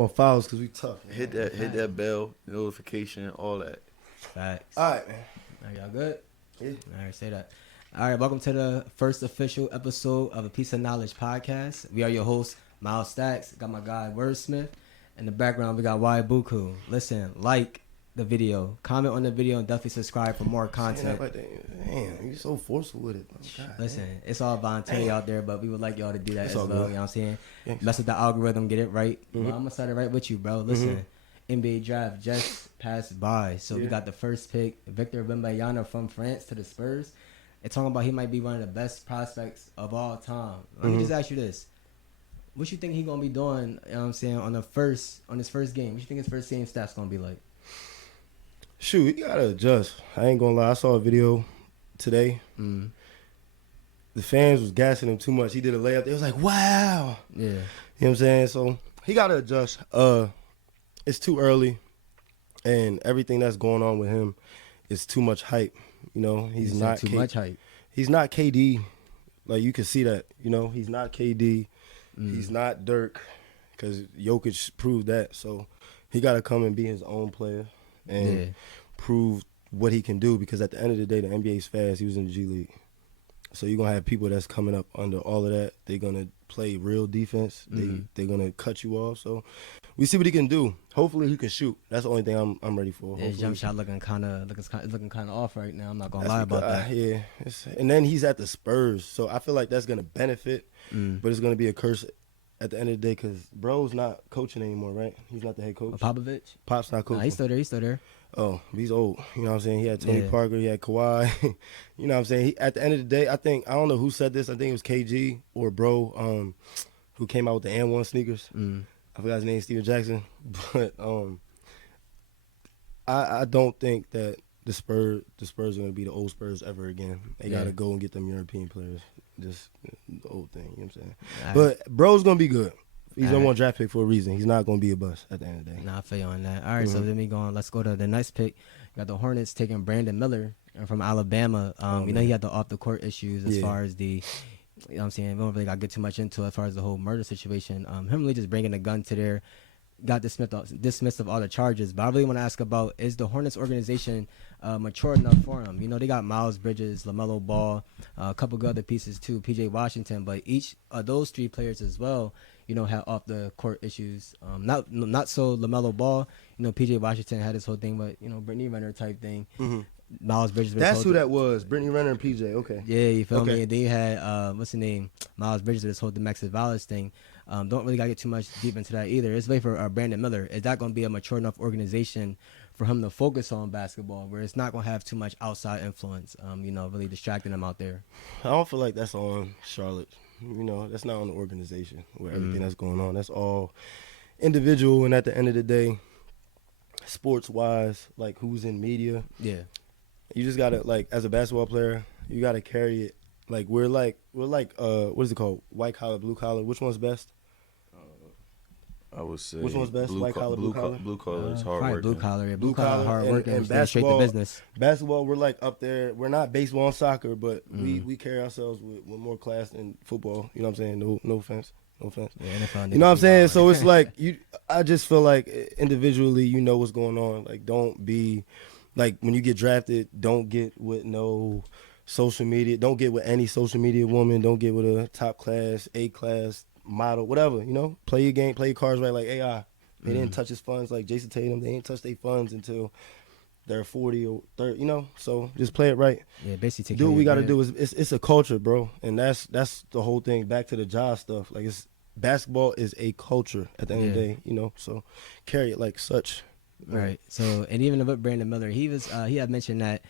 On files because we tough. Hit that bell notification, all that. Facts. All right, man. Are y'all good? Yeah. All right, say that. All right, welcome to the first official episode of the Piece of Knowledge podcast. We are your hosts, Miles Stacks. Got my guy Wordsmith. In the background, we got Y Buku. Listen, like the video, comment on the video, and definitely subscribe for more content. Damn, you're so forceful with it. Oh, God, Listen, damn. it's all voluntary out there, but we would like y'all to do that It's as all well. good. You know what I'm saying? Thanks. Mess with the algorithm, get it right. Mhm. Well, I'm gonna start it right with you, bro. Listen, NBA draft just passed by, so we got the first pick, Victor Wembanyama from France to the Spurs. It's talking about he might be one of the best prospects of all time. Let me just ask you this: what you think he gonna be doing? You know what I'm saying on his first game? What you think his first game stats gonna be like? Shoot, you gotta adjust. I ain't gonna lie. I saw a video today. The fans was gassing him too much. He did a layup. They was like, wow. Yeah. You know what I'm saying? So he gotta adjust. It's too early, and everything that's going on with him is too much hype. You know, he's not too much hype. He's not KD. Like, you can see that. You know, he's not KD. He's not Dirk, because Jokic proved that. So he got to come and be his own player and prove what he can do, because at the end of the day, the NBA's fast. He was in the G League. So you're going to have people that's coming up under all of that. They're going to play real defense. They're going to cut you off. So we see what he can do. Hopefully he can shoot. That's the only thing I'm ready for. His jump shot looking kind of off right now. I'm not going to lie about that. Yeah. And then he's at the Spurs. So I feel like that's going to benefit, but it's going to be a curse at the end of the day, because bro's not coaching anymore, right? He's not the head coach. Popovich? Pop's not coaching. Nah, he's still there. Oh, he's old. You know what I'm saying? He had Tony Parker. He had Kawhi. You know what I'm saying? At the end of the day, I don't know who said this. I think it was KG or Bro, who came out with the N1 sneakers. I forgot his name, Steven Jackson. But I don't think that the Spurs are going to be the old Spurs ever again. They got to go and get them European players. Just the old thing, you know what I'm saying? But Bro's going to be good. He's number one draft pick for a reason. He's not going to be a bust at the end of the day. Nah, I feel you on that. All right, so then we going. Let's go to the next pick. You got the Hornets taking Brandon Miller from Alabama. You know, he had the off the court issues as far as the, you know what I'm saying? We don't really got to get too much into it as far as the whole murder situation. Him really just bringing a gun to there. Got dismissed of all the charges. But I really want to ask about, is the Hornets organization mature enough for him? You know, they got Miles Bridges, LaMelo Ball, a couple of other pieces too, P.J. Washington. But each of those three players as well, you know, had off the court issues. Not so LaMelo Ball. You know, P.J. Washington had this whole thing, but, you know, Brittany Renner type thing. Miles Bridges. That's who that was. Brittany Renner and P.J. Okay. Yeah, you feel me? And then you had, what's the name? Miles Bridges with this whole domestic violence thing. Don't really got to get too much deep into that either. It's wait for Brandon Miller. Is that going to be a mature enough organization for him to focus on basketball, where it's not going to have too much outside influence, you know, really distracting him out there? I don't feel like that's on Charlotte. You know, that's not on the organization where everything that's going on. That's all individual, and at the end of the day, sports-wise, like, who's in media. Yeah. You just got to, like, as a basketball player, you got to carry it. Like, we're like, what is it called? White collar, blue collar. Which one's best? I would say Which one's best? White collar, blue collar? Blue collar is hard work. Blue collar, blue collar, hard working, and straight to business. Basketball, we're like up there. We're not baseball and soccer, but we carry ourselves with more class than football. You know what I'm saying? No offense. No offense. Yeah, NFL you know what I'm saying? So it's like, I just feel like individually, you know what's going on. Like, don't be, like, when you get drafted, don't get with no social media. Don't get with any social media woman. Don't get with a top class, A class model, whatever, you know. Play your game, play your cards right, like AI. They didn't touch his funds like Jason Tatum. They didn't touch their funds until they're 40 or 30, you know. So just play it right. Yeah, basically do what we got to do. It's a culture, bro. And that's the whole thing. Back to the job stuff. Like, basketball is a culture at the end of the day, you know. So carry it like such. Right. So, and even with Brandon Miller, he had mentioned that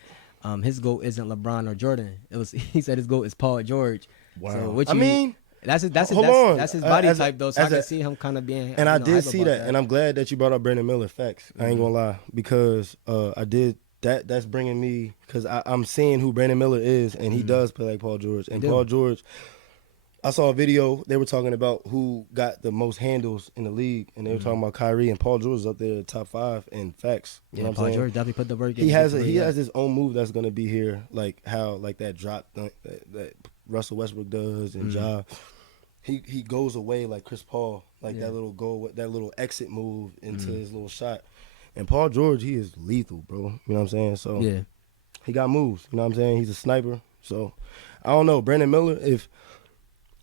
his GOAT isn't LeBron or Jordan. He said his GOAT is Paul George. Wow. So that's his body type though. So I can see him kind of being. And I did see that, and I'm glad that you brought up Brandon Miller. Facts. I ain't gonna lie, because I did that. That's bringing me, because I'm seeing who Brandon Miller is, and he does play like Paul George. And Paul George, I saw a video. They were talking about who got the most handles in the league, and they were talking about Kyrie, and Paul George is up there top 5 in facts. You know what I'm Paul saying? George definitely put the work in. He has his own move that's gonna be here, like how, like that drop that Russell Westbrook does, and Ja. he goes away like Chris Paul, like that little exit move into his little shot. And Paul George, he is lethal, bro. You know what I'm saying? So he got moves. You know what I'm saying? He's a sniper. So I don't know, Brandon Miller, if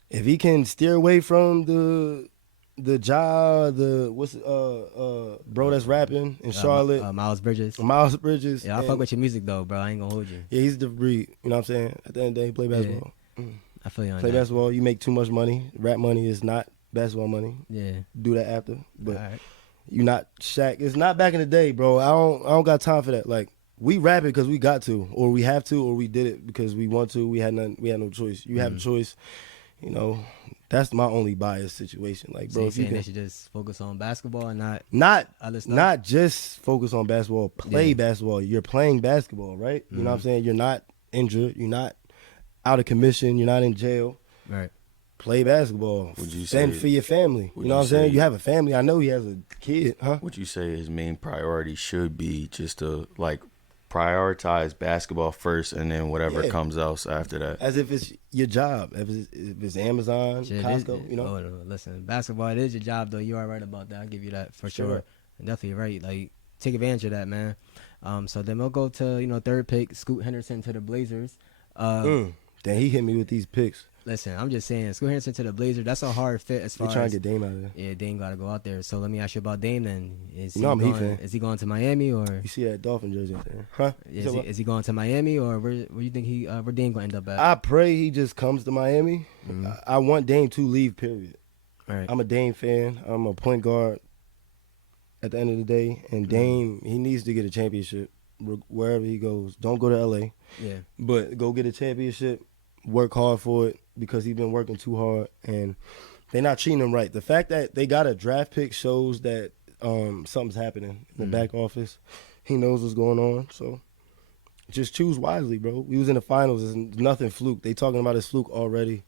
he can steer away from the bro that's rapping in Charlotte, Miles Bridges. Yeah, I fuck with your music though, bro. I ain't gonna hold you. Yeah, he's a different breed. You know what I'm saying? At the end of the day, play basketball. I feel you on Play that. basketball. You make too much money. Rap money is not basketball money. Yeah. Do that after, but All right. you not Shaq. It's not back in the day, bro. I don't got time for that. Like we rap it because we got to, or we have to, or we did it because we want to. We had no choice. You have a choice. You know, that's my only bias situation. Like, bro, So if you saying can, they should just focus on basketball and not other stuff? not just focus on basketball. Play basketball. You're playing basketball, right? You know what I'm saying? You're not injured. You're not out of commission. You're not in jail. Right. Play basketball. Would you Fend say- for your family. You would know you what I'm saying? say- You have a family. I know he has a kid, huh? Would you say his main priority should be just to like prioritize basketball first, and then whatever comes else after that? As if it's your job. If it's Amazon, Shit, Costco, you know? Oh, no, listen, basketball, it is your job, though. You are right about that. I'll give you that for sure. Definitely right. Like, take advantage of that, man. So then we'll go to, third pick, Scoot Henderson to the Blazers. Then he hit me with these picks. Listen, I'm just saying, Scoot Henderson to the Blazers, that's a hard fit as far They trying as... to get Dame out of there. Yeah, Dame got to go out there. So let me ask you about Dame then. I'm a Heat fan. Is he going to Miami or... You see that Dolphin jersey out there, huh? Is he going to Miami or where you think where Dame going to end up at? I pray he just comes to Miami. I want Dame to leave, period. All right. I'm a Dame fan. I'm a point guard at the end of the day. And Dame, he needs to get a championship wherever he goes. Don't go to L.A., but go get a championship. Work hard for it because he's been working too hard. And they're not treating him right. The fact that they got a draft pick shows that something's happening in the back office. He knows what's going on. So just choose wisely, bro. We was in the finals. It's nothing fluke. They talking about his fluke already.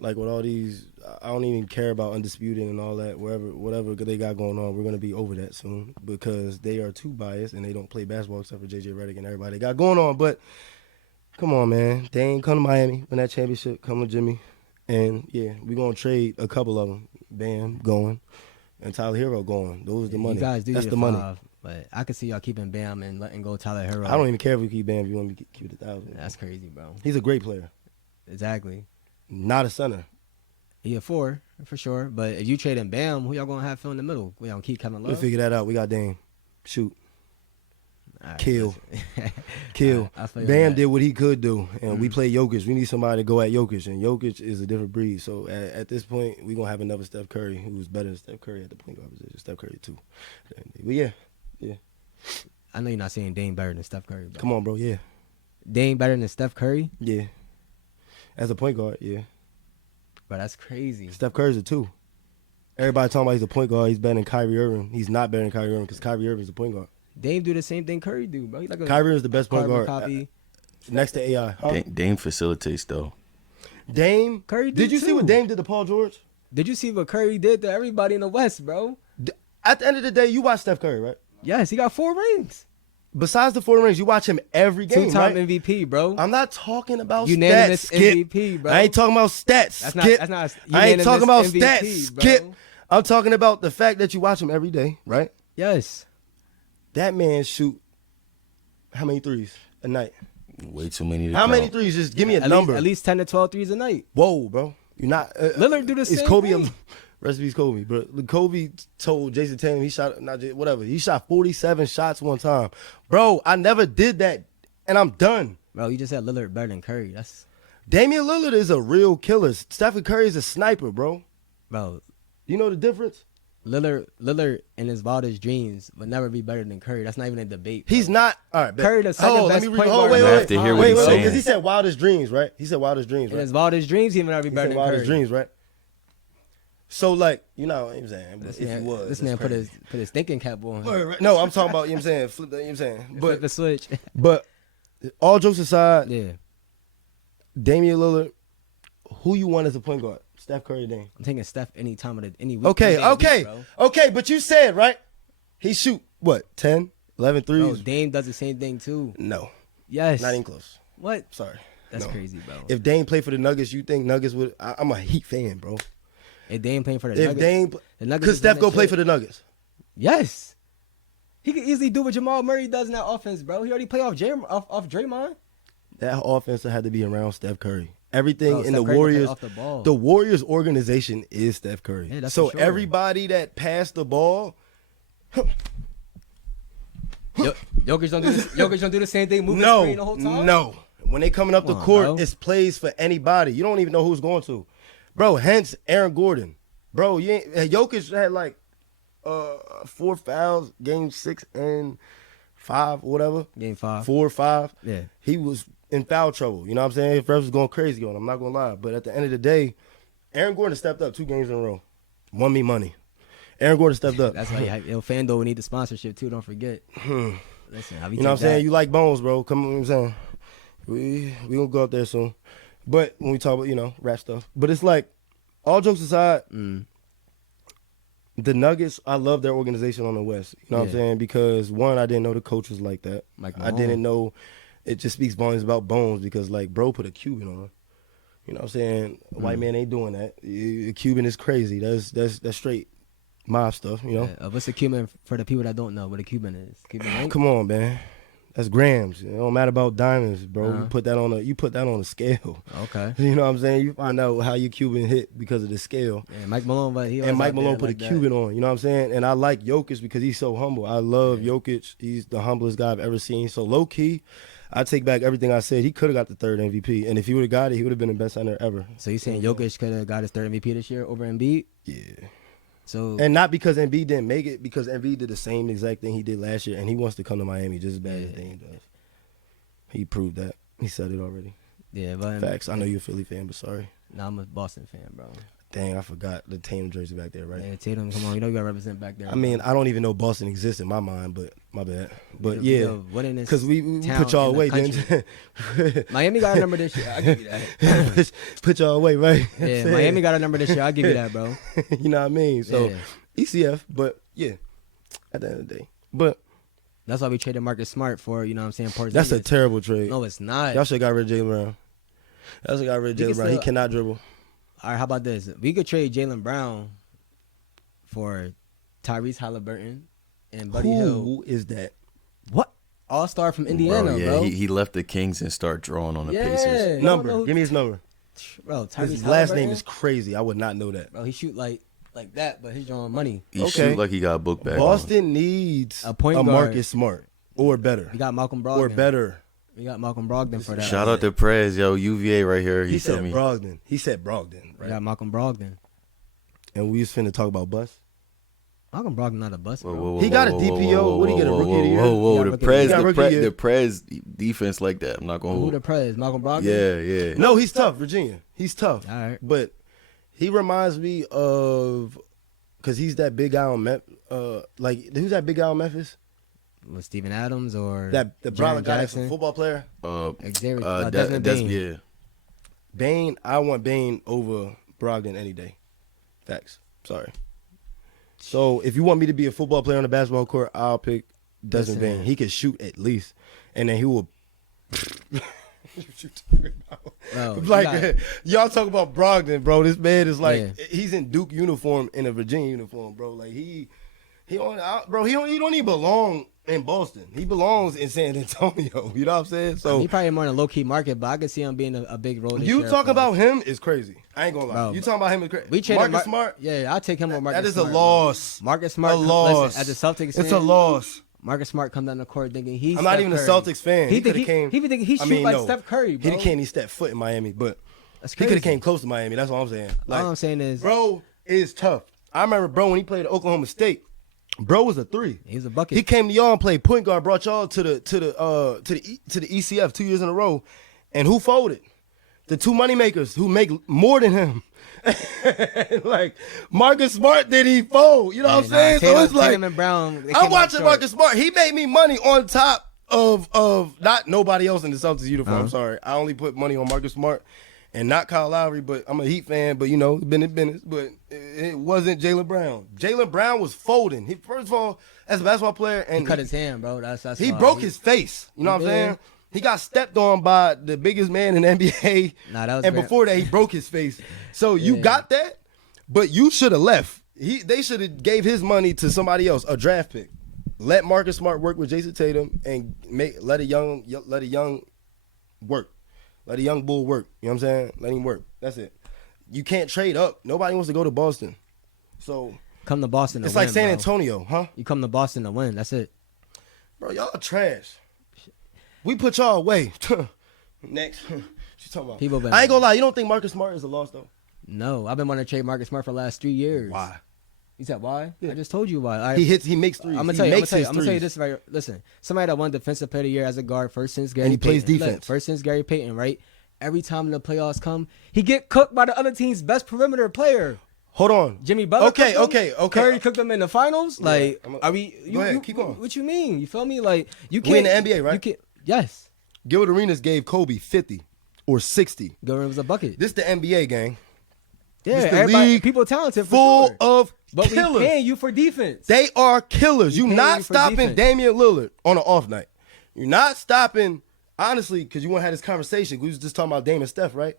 Like with all these, I don't even care about Undisputed and all that. Whatever they got going on, we're going to be over that soon because they are too biased and they don't play basketball except for J.J. Redick and everybody they got going on. But come on, man. Dame, come to Miami, win that championship, come with Jimmy. And, yeah, we're going to trade a couple of them. Bam, going. And Tyler Hero going. Those are the money. You guys do That's need the a money. five, but I could see y'all keeping Bam and letting go Tyler Hero. I don't even care if we keep Bam if you want me to keep it 1,000. That's crazy, bro. He's a great player. Exactly. Not a center. He a 4, for sure. But if you trade him Bam, who y'all going to have fill in the middle? We going to keep Kevin Love? We'll figure that out. We got Dame. Shoot. All right, Kill. listen. Kill. I feel you on Bam that. did what he could do, and we play Jokic. We need somebody to go at Jokic, and Jokic is a different breed. So at this point, we're going to have another Steph Curry who's better than Steph Curry at the point guard position. Steph Curry, too. But, yeah. I know you're not saying Dame better than Steph Curry. Bro. Come on, bro. Yeah. Dame better than Steph Curry? Yeah. As a point guard, yeah. Bro, that's crazy. Steph Curry's a 2. Everybody talking about he's a point guard. He's better than Kyrie Irving. He's not better than Kyrie Irving because Kyrie Irving's a point guard. Dame do the same thing Curry do, bro. He like a Kyrie Irving's the best point carbon guard copy. next to AI. Huh? Dame facilitates though. Dame? Curry Did you see too. what Dame did to Paul George? Did you see what Curry did to everybody in the West, bro? At the end of the day, you watch Steph Curry, right? Yes, he got 4 rings. Besides the 4 rings, you watch him every game, 2-time right? MVP, bro. I'm not talking about Unanimous stats, Skip. MVP, bro. I ain't talking about stats, That's Skip. not I ain't unanimous talking about MVP, stats, bro. Skip. I'm talking about the fact that you watch him every day, right? Yes. That man shoot how many threes a night? Way too many to How count. many threes? Just give me a At number. Least 10 to 12 threes a night. Whoa, bro. You're not. Lillard do the It's same Kobe. thing. Recipe's Kobe. But Kobe told Jason Tatum he shot, whatever. He shot 47 shots one time. Bro, I never did that, and I'm done. Bro, you just said Lillard better than Curry. That's, Damian Lillard is a real killer. Stephen Curry is a sniper, bro. bro, You know the difference? Lillard in his wildest dreams would never be better than Curry. That's not even a debate. Bro. He's not. All right, bet. Curry the second best point guard. Wait, You have to hear what he's saying. because he said wildest dreams, right? He said wildest dreams, In right? his wildest dreams, he would never be He better said than wildest Curry. dreams, right? So, like, you know what I'm saying? But This if man, he was, this that's man put crazy. his thinking cap on. Right. No, I'm talking about, you know what I'm saying? Flip that, you know what I'm saying? Flip But the switch. But all jokes aside, Yeah, Damian Lillard, who you want as a point guard? Steph Curry, Dame. I'm taking Steph any time of any week. Okay, any day of the okay, week, bro. okay. But you said, right? He shoot, what, 10, 11 threes? Bro, Dame does the same thing too. No, Yes. not even close. What? Sorry. That's No. crazy, bro. If Dame played for the Nuggets, you think Nuggets would? I'm a Heat fan, bro. If they ain't playing for the If Nuggets, they ain't, the Nuggets could is Steph doing go that play shit. for the Nuggets? Yes. He could easily do what Jamal Murray does in that offense, bro. He already play off Draymond. That offense had to be around Steph Curry. Everything Bro, in Steph the Curry Warriors, off the ball. the Warriors organization is Steph Curry. Yeah, that's so for sure. everybody that passed the ball, Jokic don't do the same thing, moving the screen the whole time. no. When they coming up the court, bro. it's plays for anybody. You don't even know who's going to, bro. Hence Aaron Gordon, bro. Jokic had like 4 fouls, game 6 and 5, whatever. Game 5, 4 or 5. Yeah. He was in foul trouble. You know what I'm saying? Refs was going crazy on him. I'm not gonna lie, but at the end of the day, Aaron Gordon stepped up 2 games in a row, won me money. Aaron Gordon stepped up. That's why FanDuel would need the sponsorship too. Don't forget. Listen, You know what I'm saying? You like Bones, bro. Come on, you know what I'm saying? We gonna go out there soon. But when we talk about, rap stuff. But it's like, all jokes aside, the Nuggets, I love their organization on the West. You know what I'm saying? Because one, I didn't know the coach was like that. I didn't know. It just speaks volumes about Bones because like bro put a Cuban on. You know what I'm saying? A white man ain't doing that. A Cuban is crazy. That's straight mob stuff, you know? Yeah, what's a Cuban for the people that don't know what a Cuban is? Cuban link? Come on, man. That's grams. It don't matter about diamonds, bro. Uh-huh. You put that on a scale. Okay. You know what I'm saying? You find out how your Cuban hit because of the scale. Yeah, Mike Malone, but Mike Malone put a Cuban on. You know what I'm saying? And I like Jokic because he's so humble. I love Jokic. He's the humblest guy I've ever seen. So low key, I take back everything I said. He could have got the 3rd MVP, and if he would have got it, he would have been the best center ever. So you saying Jokic could have got his 3rd MVP this year over Embiid? Yeah. So And not because Embiid didn't make it, because Embiid did the same exact thing he did last year, and he wants to come to Miami just as bad as Dame does. He proved that. He said it already. yeah, but Facts. I know you're a Philly fan, but sorry. Nah, I'm a Boston fan, bro. Dang, I forgot the Tatum jersey back there, right? Yeah, Tatum, come on, you gotta represent back there. I mean, I don't even know Boston exists in my mind, but my bad. But We yeah, the winningest because we town put y'all in the away, country. didn't Miami got a number this year. I'll give you that. put y'all away, right? Yeah, Miami got a number this year. I'll give you that, bro. You know what I mean? So Yeah. ECF, but yeah, at the end of the day. But That's why we traded Marcus Smart for, you know what I'm saying, Porzingis. that's a terrible trade. No, it's not. Y'all should have got rid of Jaylen Brown. Y'all should have got rid of Jaylen Brown. He cannot dribble. All right, how about this? We could trade Jaylen Brown for Tyrese Halliburton and Buddy Hill. Who is that? What? All-star from Indiana, bro. He left the Kings and started drawing on the Pacers. You Number. don't know Give me his number. Bro, Tyrese His last name Halliburton? is crazy. I would not know that. Bro, he shoot like that, but he's drawing money. He Okay. shoot like he got a book bag. Boston needs A point a guard. Marcus Smart or better. We got Malcolm Brogdon. Or better. We got Malcolm Brogdon for that. Shout out to Prez, yo, UVA right here. He said told me. Brogdon. He said Brogdon. We Right? got Malcolm Brogdon. And we was finna talk about Bus. Malcolm Brogdon not a bust, bro. He got a DPO. What, he get a Rookie of the Year? Whoa, He got the Rookie Prez, of the Year. the Prez defense like that. I'm not gonna Who hold. the prez? Malcolm Brogdon? Yeah. No, he's tough, Virginia. He's tough. All right. But he reminds me of, because he's that big guy on Memphis. Who's that big guy on Memphis? Was Steven Adams or The brother Jaren guy that's a Jackson? football player? Xavier, Desmond Bane. Yeah. Bane, I want Bane over Brogdon any day. Facts. Sorry. So if you want me to be a football player on the basketball court, I'll pick Desmond Listen. Bane. He can shoot at least. And then he will. Bro, Like, y'all talk about Brogdon, bro. This man is like, Yeah. he's in Duke uniform in a Virginia uniform, bro. Like, he don't even belong in Boston. He belongs in San Antonio. You know what I'm saying? So he probably more in a low key market, but I could see him being a big role. This you year talk for about us. him is crazy. I ain't gonna lie. Bro, You talking about him is crazy. We traded Marcus Smart. Yeah, I'll take him over Marcus That is Smart. a loss. Bro. Marcus Smart. A loss. Listen, as a Celtics fan, It's a loss. Marcus Smart come down the court thinking he's. I'm not Steph even a Curry. Celtics fan. He coulda think came. he think he I shoot mean, like no. Steph Curry, bro. He can't even step foot in Miami, but That's he crazy. could have came close to Miami. That's all I'm saying. Like, All I'm saying is, bro is tough. I remember, bro, when he played at Oklahoma State, bro was a 3. he's a bucket. He came to y'all and played point guard, brought y'all to the ECF 2 years in a row, and who folded? The 2 moneymakers who make more than him. Like Marcus Smart, did he fold? You know what I'm saying? Tatum, So it's like Tatum and Brown, they I'm came up watching short. Marcus Smart. He made me money on top of not nobody else in the Celtics uniform. I'm sorry, I only put money on Marcus Smart and not Kyle Lowry. But I'm a Heat fan. But business. But it wasn't Jaylen Brown. Jaylen Brown was folding. He first of all, as a basketball player, and He cut his hand, bro. That's he why. broke his face. You know what I'm did. saying? He got stepped on by the biggest man in the NBA. Nah, that was and Grant. before that, he broke his face. So you Yeah. got that. But you should have left. They should have gave his money to somebody else, a draft pick. Let Marcus Smart work with Jason Tatum and let a young work. Let a young bull work. You know what I'm saying? Let him work. That's it. You can't trade up. Nobody wants to go to Boston. So come to Boston. It's to like win, San bro. Antonio, huh? You come to Boston to win. That's it. Bro, y'all trash. We put y'all away. Next. She's talking about. I ain't gonna lie. You don't think Marcus Smart is a loss though? No, I've been wanting to trade Marcus Smart for the last 3 years. Why? You said why? Yeah. I just told you why. He makes threes. I'm gonna tell you this right. Listen, somebody that won Defensive Player of the Year as a guard first since Gary and he Payton. plays defense. Look, first since Gary Payton, right? Every time the playoffs come, he get cooked by the other team's best perimeter player. Hold on, Jimmy Butler. Okay. Curry cooked them in the finals. Yeah, like, are we? Go ahead, keep going. What you mean? You feel me? Like, you can't. We in the NBA, right? You can't. Yes. Gilbert Arenas gave Kobe 50 or 60. Gilbert was a bucket. This the NBA gang. Yeah, this the everybody, league people talented for full sure. of But killers. we paying you for defense. They are killers. You paying not you for stopping defense. Damian Lillard on an off night. You're not stopping, honestly, because you want to have this conversation. We was just talking about Dame and Steph, right?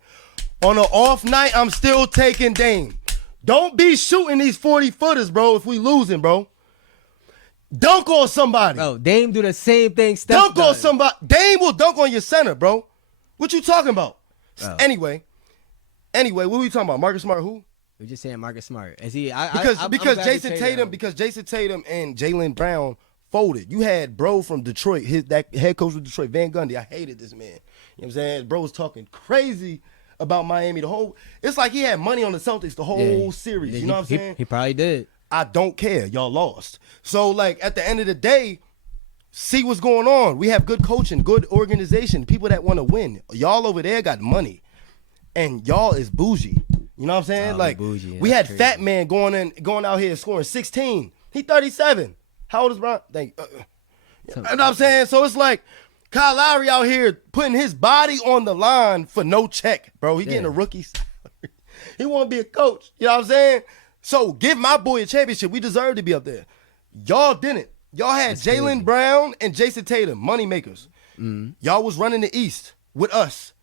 On an off night, I'm still taking Dame. Don't be shooting these 40-footers, bro, if we losing, bro. Dunk on somebody. Bro, Dame do the same thing Steph Dunk on does. somebody. Dame will dunk on your center, bro. What you talking about? Oh. Anyway, what we talking about? Marcus Smart who? We're just saying Marcus Smart. Is he? Because Jason Tatum and Jaylen Brown folded. You had bro from Detroit, that head coach of Detroit, Van Gundy. I hated this man. You know what I'm saying? Bro was talking crazy about Miami. It's like he had money on the Celtics the whole series. You know what I'm saying? He probably did. I don't care. Y'all lost. So, like, at the end of the day, see what's going on. We have good coaching, good organization, people that want to win. Y'all over there got money, and y'all is bougie. You know what I'm saying? Like, bougie. we had That's Fat Man going out here scoring 16. He 37. How old is Brian? You know what I'm saying? So it's like Kyle Lowry out here putting his body on the line for no check, bro. He getting a rookie salary. He want to be a coach. You know what I'm saying? So give my boy a championship. We deserve to be up there. Y'all didn't. Y'all had Jaylen Brown and Jason Tatum, money makers. Mm-hmm. Y'all was running the East with us.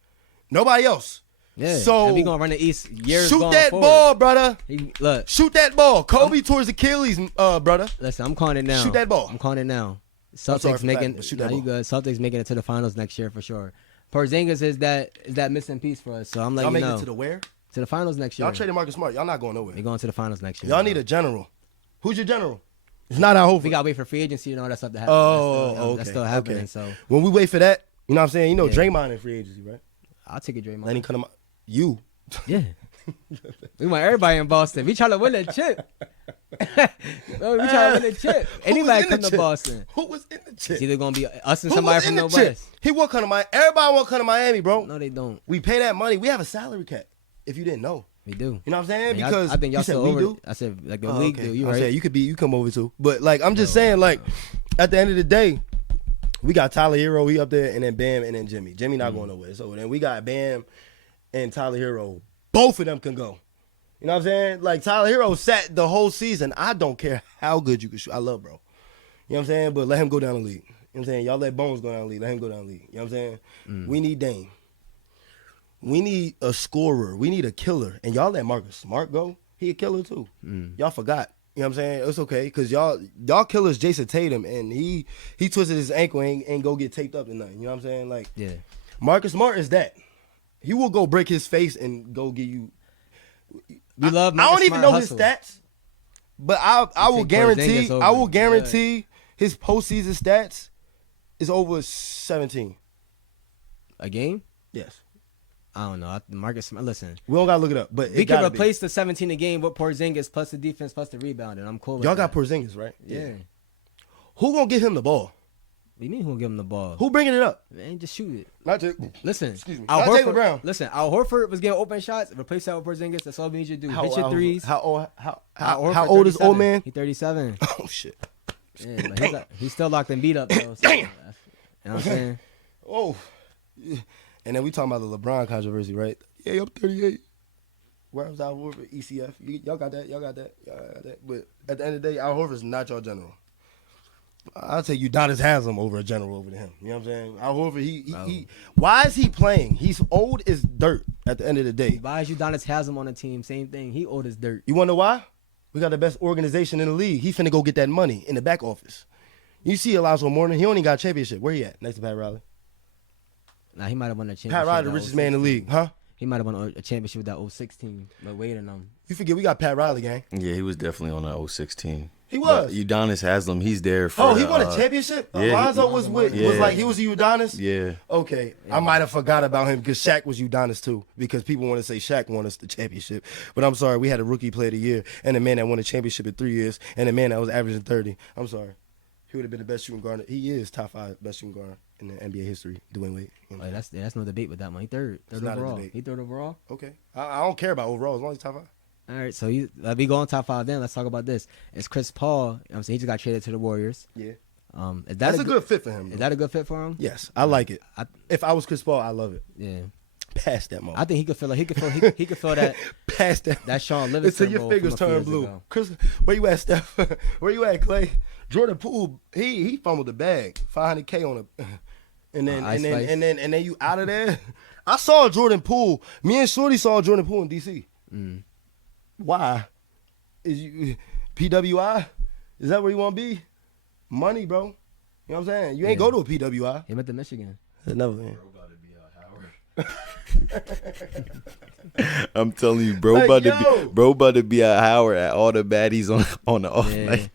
Nobody else. Yeah. So and we gonna run the East years shoot going that forward. ball, brother. Look. Shoot that ball. Kobe towards Achilles, brother. Listen, I'm calling it now. Shoot that ball. I'm calling it now. Celtics making. Shoot that ball. You good? Celtics making it to the finals next year for sure. Porzingis is that missing piece for us. So I'm like, y'all make it to the where? To the finals next year. Y'all traded Marcus Smart. Y'all not going nowhere. They going to the finals next year. Y'all need a general. Who's your general? It's not Al Horford. We gotta wait for free agency and all that stuff to happen. Okay. That's still happening. Okay. So when we wait for that, you know what I'm saying? You know Draymond in free agency, right? I'll take a Draymond. Then he come to you. Yeah. We want everybody in Boston. We trying to win the chip. We trying to win the chip. Anybody come to Boston. Who was in the chip? It's either gonna be us and somebody from the West. He won't come to Miami. Everybody won't come to Miami, bro. No, they don't. We pay that money. We have a salary cap. If you didn't know. We do. You know what I'm saying? Man, because I think y'all still over. do. I said like the league do. You right? Saying, you come over too. But like I'm just saying, like at the end of the day, we got Tyler Hero, he up there, and then Bam, and then Jimmy. Jimmy not going nowhere. So then we got Bam and Tyler Hero. Both of them can go. You know what I'm saying? Like Tyler Hero sat the whole season. I don't care how good you can shoot. I love bro. You know what I'm saying? But let him go down the league. You know what I'm saying? Y'all let Bones go down the league. Let him go down the league. You know what I'm saying? We need Dame. We need a scorer. We need a killer. And y'all let Marcus Smart go. He a killer too. Y'all forgot. You know what I'm saying? It's okay. Because y'all killers Jason Tatum. And he twisted his ankle and go get taped up and nothing. You know what I'm saying? Like, yeah. Marcus Smart is that. He will go break his face and go give you. We love I don't Marcus even Smart know hustle. his stats. But I will guarantee. over. I will guarantee his postseason stats is over 17. A game? Yes. I don't know. Marcus Smart. Listen, We don't gotta look it up, but we can replace the 17 a game with Porzingis plus the defense plus the rebound, and I'm cool with y'all that. got Porzingis, right? Yeah. Who gonna give him the ball? What do you mean who'll give him the ball? Who bringing it up? Man, just shoot it. Not Jay. Listen, Excuse me. Al Not Jaylen Brown. Horford. Listen, Al Horford was getting open shots. Replace that with Porzingis. That's all we need you to do. Hit your threes. How Horford, old is old 37. man? He's 37. Oh shit. Yeah, but he's still locked and beat up though. So, Damn. you know what I'm saying? Oh. And then we talking about the LeBron controversy, right? Yeah, I'm 38. Where was Al Horford? ECF. Y'all got that. But at the end of the day, Al Horford's not your general. I'll take Udonis Haslam over a general over to him. You know what I'm saying? However, he why is he playing? He's old as dirt at the end of the day. Why is Udonis Haslam on the team? Same thing. He old as dirt. You want to know why? We got the best organization in the league. He finna go get that money in the back office. You see Alonzo Mourning, he only got a championship. Where he at? Next to Pat Riley. Nah, he might have won a championship. Pat Riley, the richest man in the league, huh? He might have won a championship with that 06 team, but waiting on him. You forget we got Pat Riley, gang. Yeah, he was definitely on that 06 team. He was. But Udonis Haslam, he's there for. He won a championship. Yeah, Alonzo was like he was Udonis. Yeah. Okay, I might have forgot about him because Shaq was Udonis too. Because people want to say Shaq won us the championship, but I'm sorry, we had a rookie player of the year and a man that won a championship in 3 years and a man that was averaging 30. I'm sorry, he would have been the best shooting guard. He is top 5 best shooting guard in the NBA history. Dwayne Wade. You know. That's no debate with that one. He third overall. He third overall. Okay, I don't care about overall as long as he's top 5. All right, so we go on top 5 then. Let's talk about this. It's Chris Paul. You know what I'm saying? He just got traded to the Warriors. Yeah. That's a good fit for him. Is that a good fit for him? Yes, I like it. If I was Chris Paul, I love it. Yeah. Past that moment. I think he could feel that. Past that. That Sean Livingston. Until your fingers turn blue. Ago. Chris, where you at, Steph? Where you at, Clay? Jordan Poole, he fumbled the bag, $500K on a, and then you out of there. I saw Jordan Poole. Me and Shorty saw Jordan Poole in DC. Mm. Why? Is you PWI? Is that where you want to be? Money, bro. You know what I'm saying? You ain't go to a PWI. He went to Michigan. Never, man. I'm telling you, bro, about to be at Howard at all the baddies on the off night.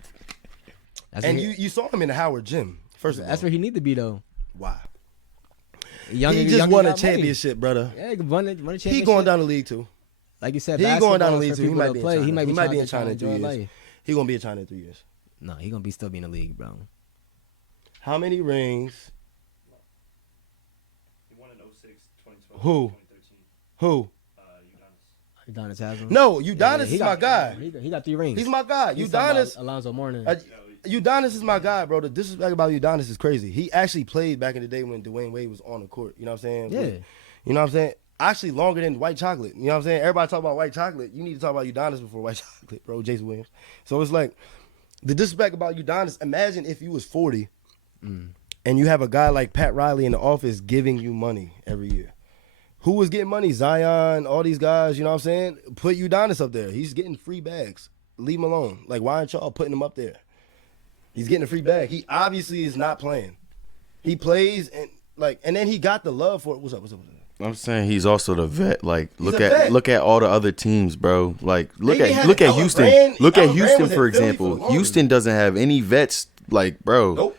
And you saw him in the Howard gym. First of all, that's where he need to be though. Why? He just won a championship, brother. Yeah, he won a championship. He going down the league too. Like you said, he going down the league too. He might be in China. He might be in China in 3 years. He gonna be in China in 3 years. No, he gonna still be in the league, bro. How many rings? He won in 06, 2012, Who? 2013. Who? Udonis Haslam. No, Udonis is my guy. He got 3 rings. He's my guy. Udonis. Alonzo Mourning. Udonis is my guy, bro. The disrespect about Udonis is crazy. He actually played back in the day when Dwayne Wade was on the court. You know what I'm saying? Yeah. You know what I'm saying? Actually, longer than white chocolate. You know what I'm saying? Everybody talk about white chocolate. You need to talk about Udonis before white chocolate, bro. Jason Williams. So it's like the disrespect about Udonis. Imagine if you was 40 and you have a guy like Pat Riley in the office giving you money every year. Who was getting money? Zion, all these guys, you know what I'm saying? Put Udonis up there. He's getting free bags. Leave him alone. Like, why aren't y'all putting him up there? He's getting a free bag. He obviously is not playing. He plays and then he got the love for it. What's up? I'm saying he's also the vet. Like, look at all the other teams, bro. Like, look at Houston. Look at Houston, for example. Houston doesn't have any vets. Like, bro. Nope.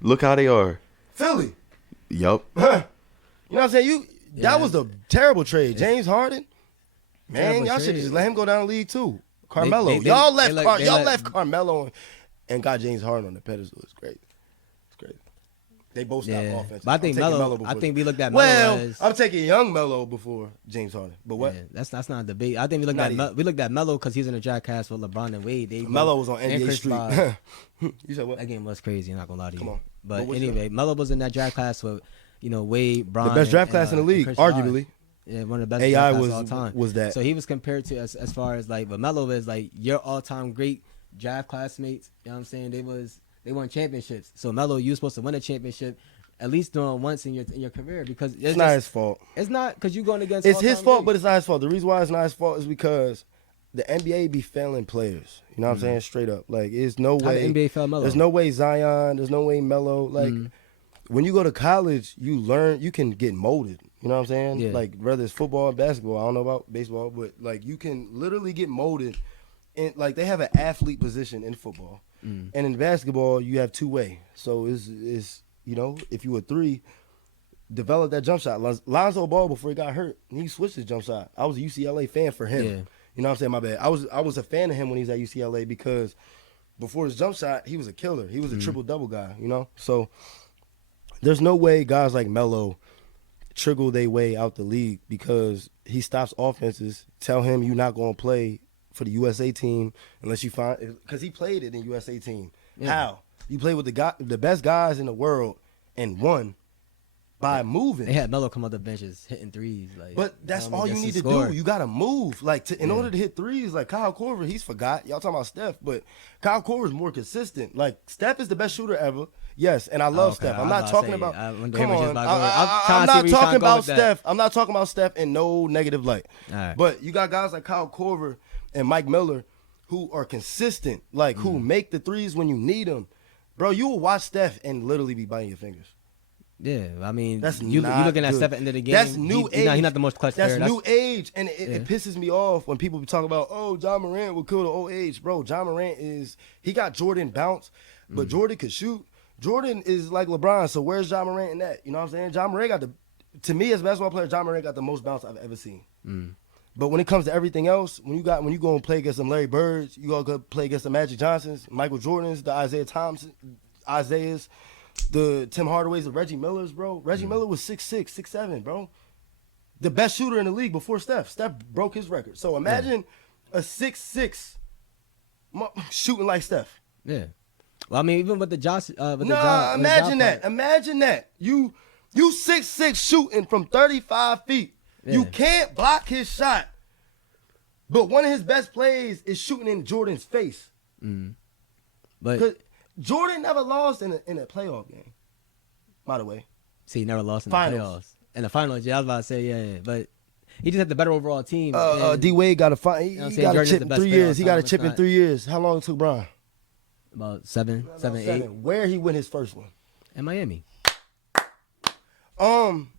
Look how they are. Philly. Yup. You know what I'm saying? That was a terrible trade. James Harden. Man, y'all should just let him go down the league too. Carmelo. Y'all left Carmelo and got James Harden on the pedestal. It's great. They both stopped offense. But I think Melo. I think we looked at Melo as. I'm taking young Melo before James Harden. But what? Yeah, that's not a debate. I think we looked at Melo because he's in a draft class with LeBron and Wade. Melo was on NBA Street. You said what? That game was crazy. I'm not gonna lie to you. Come on. But anyway, Melo was in that draft class with Wade, Bron, the best draft class in the league, arguably. Yeah, one of the best AI draft was classes of all time. Was that? So he was compared to as far as like, but Melo is like your all-time great draft classmates. You know what I'm saying? They won championships. So Melo, you were supposed to win a championship. At least doing once in your career because it's not his fault. It's not because you're going against. It's his fault, but it's not his fault. The reason why it's not his fault is because the NBA be failing players. You know what I'm saying? Straight up, like there's no way. How the NBA fail Melo? There's no way Zion. There's no way Melo. Like when you go to college, you learn. You can get molded. You know what I'm saying? Yeah. Like whether it's football and basketball, I don't know about baseball, but like you can literally get molded. And like they have an athlete position in football, and in basketball you have two-way. So it's you know, if you were 3, develop that jump shot. Lonzo Ball, before he got hurt, he switched his jump shot. I was a UCLA fan for him. Yeah. You know what I'm saying? My bad. I was a fan of him when he was at UCLA because before his jump shot, he was a killer. He was a triple-double guy, you know? So there's no way guys like Melo trigger their way out the league because he stops offenses, tell him you're not going to play for the USA team unless you find – because he played it in the USA team. Yeah. How? You play with the best guys in the world and won. by moving. They had Melo come out the benches hitting threes. But that's all you need to do. You got to move. In order to hit threes, Kyle Korver, he's forgot. Y'all talking about Steph, but Kyle Korver's more consistent. Steph is the best shooter ever. Yes, and I love Steph. I'm not talking about. Come on, I'm not talking about Steph. I'm not talking about Steph in no negative light. Right. But you got guys like Kyle Korver and Mike Miller who are consistent, who make the threes when you need them. Bro, you will watch Steph and literally be biting your fingers. Yeah, I mean, that's you looking at Steph at the end of the game. That's new age. He's not the most clutch player. That's new age, and it pisses me off when people talk about, oh, John Morant will kill the old age. Bro, John Morant he got Jordan bounce, but Jordan could shoot. Jordan is like LeBron, so where's John Morant in that? You know what I'm saying? John Morant to me as a basketball player, John Morant got the most bounce I've ever seen. But when it comes to everything else, when you go and play against some Larry Birds, you go play against the Magic Johnsons, Michael Jordans, the Isaiahs, the Tim Hardaways, the Reggie Millers, bro. Reggie Miller was 6'6", 6'7", bro. The best shooter in the league before Steph. Steph broke his record. So imagine a 6'6" shooting like Steph. Yeah. Well, I mean, even with the Josh. Imagine that. Imagine that. You 6'6" shooting from 35 feet. Yeah. You can't block his shot. But one of his best plays is shooting in Jordan's face. But Jordan never lost in a playoff game, by the way. See, he never lost in the playoffs. In the finals, yeah, I was about to say, yeah. But he just had the better overall team. D-Wade got a he got a chip in 3 years. He got a chip in 3 years. How long it took Bron? About seven, 8. Where he win his first one? In Miami.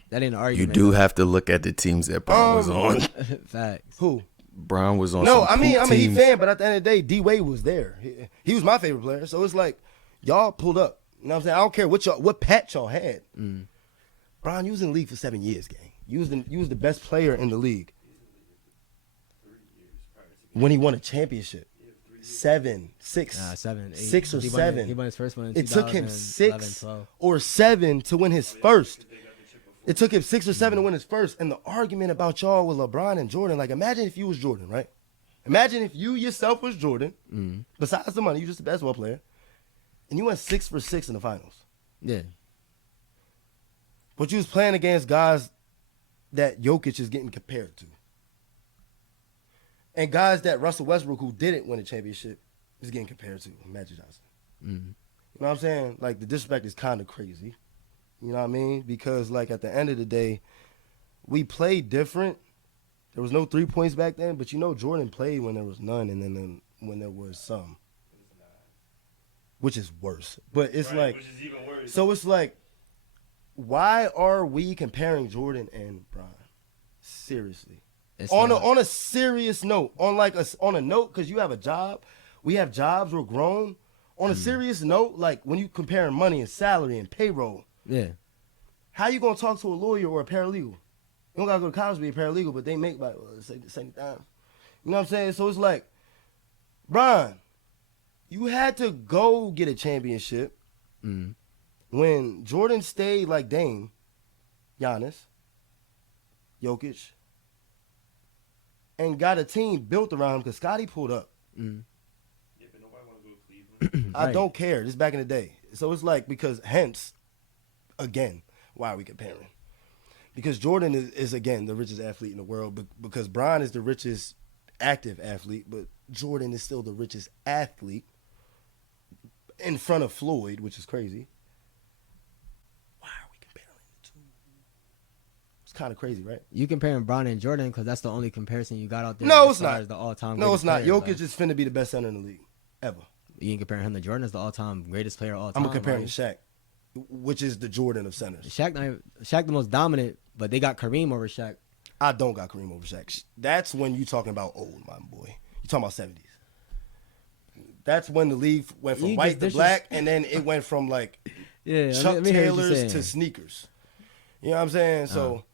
That ain't an argument. You do have to look at the teams that Bron was on. Facts. Who? Bron was on. No, I'm a Heat fan, but at the end of the day, D-Wade was there. He was my favorite player. So it's like, y'all pulled up. You know what I'm saying? I don't care what patch y'all had. Bron, you was in the league for 7 years, gang. You was the best player in the league. When he won a championship. 7, 6, 7, 8. 6 or 7. He won his first one in It took him 6 12. or 7 to win his first. It took him 6 or 7 to win his first. And the argument about y'all with LeBron and Jordan, imagine if you was Jordan, right? Imagine if you yourself was Jordan, besides the money, you just a basketball player, and you went 6 for 6 in the finals. Yeah. But you was playing against guys that Jokic is getting compared to. And guys that Russell Westbrook, who didn't win a championship, is getting compared to Magic Johnson. You know what I'm saying? The disrespect is kind of crazy. You know what I mean? Because, at the end of the day, we played different. There was no 3 points back then, but Jordan played when there was none and then when there was some. Which is worse. But it's which is even worse. So it's why are we comparing Jordan and Bron? Seriously. On a serious note, on a note, because you have a job, we have jobs, we're grown. On a serious note, when you comparing money and salary and payroll, how you gonna talk to a lawyer or a paralegal? You don't gotta go to college to be a paralegal, but they make about say the same time. You know what I'm saying? So it's Bron, you had to go get a championship when Jordan stayed like Dame, Giannis, Jokic, and got a team built around him because Scotty pulled up. Yeah, but nobody want to go to Cleveland. I don't care. This is back in the day. So it's because hence, again, why are we comparing? Because Jordan is again, the richest athlete in the world, because Bron is the richest active athlete, but Jordan is still the richest athlete in front of Floyd, which is crazy. Why are we comparing the two? It's kind of crazy, right? You comparing Bron and Jordan because that's the only comparison you got out there. No, it's not. The all-time no, it's not. Player, Jokic is finna be the best center in the league, ever. You ain't comparing him to Jordan as the all-time greatest player of all time. I'm comparing to Shaq, which is the Jordan of centers. Shaq the most dominant, but they got Kareem over Shaq. I don't got Kareem over Shaq. That's when you talking about old, my boy. You talking about 70s. That's when the league went from white to black, and then it went from Chuck Taylors to sneakers. You know what I'm saying? So,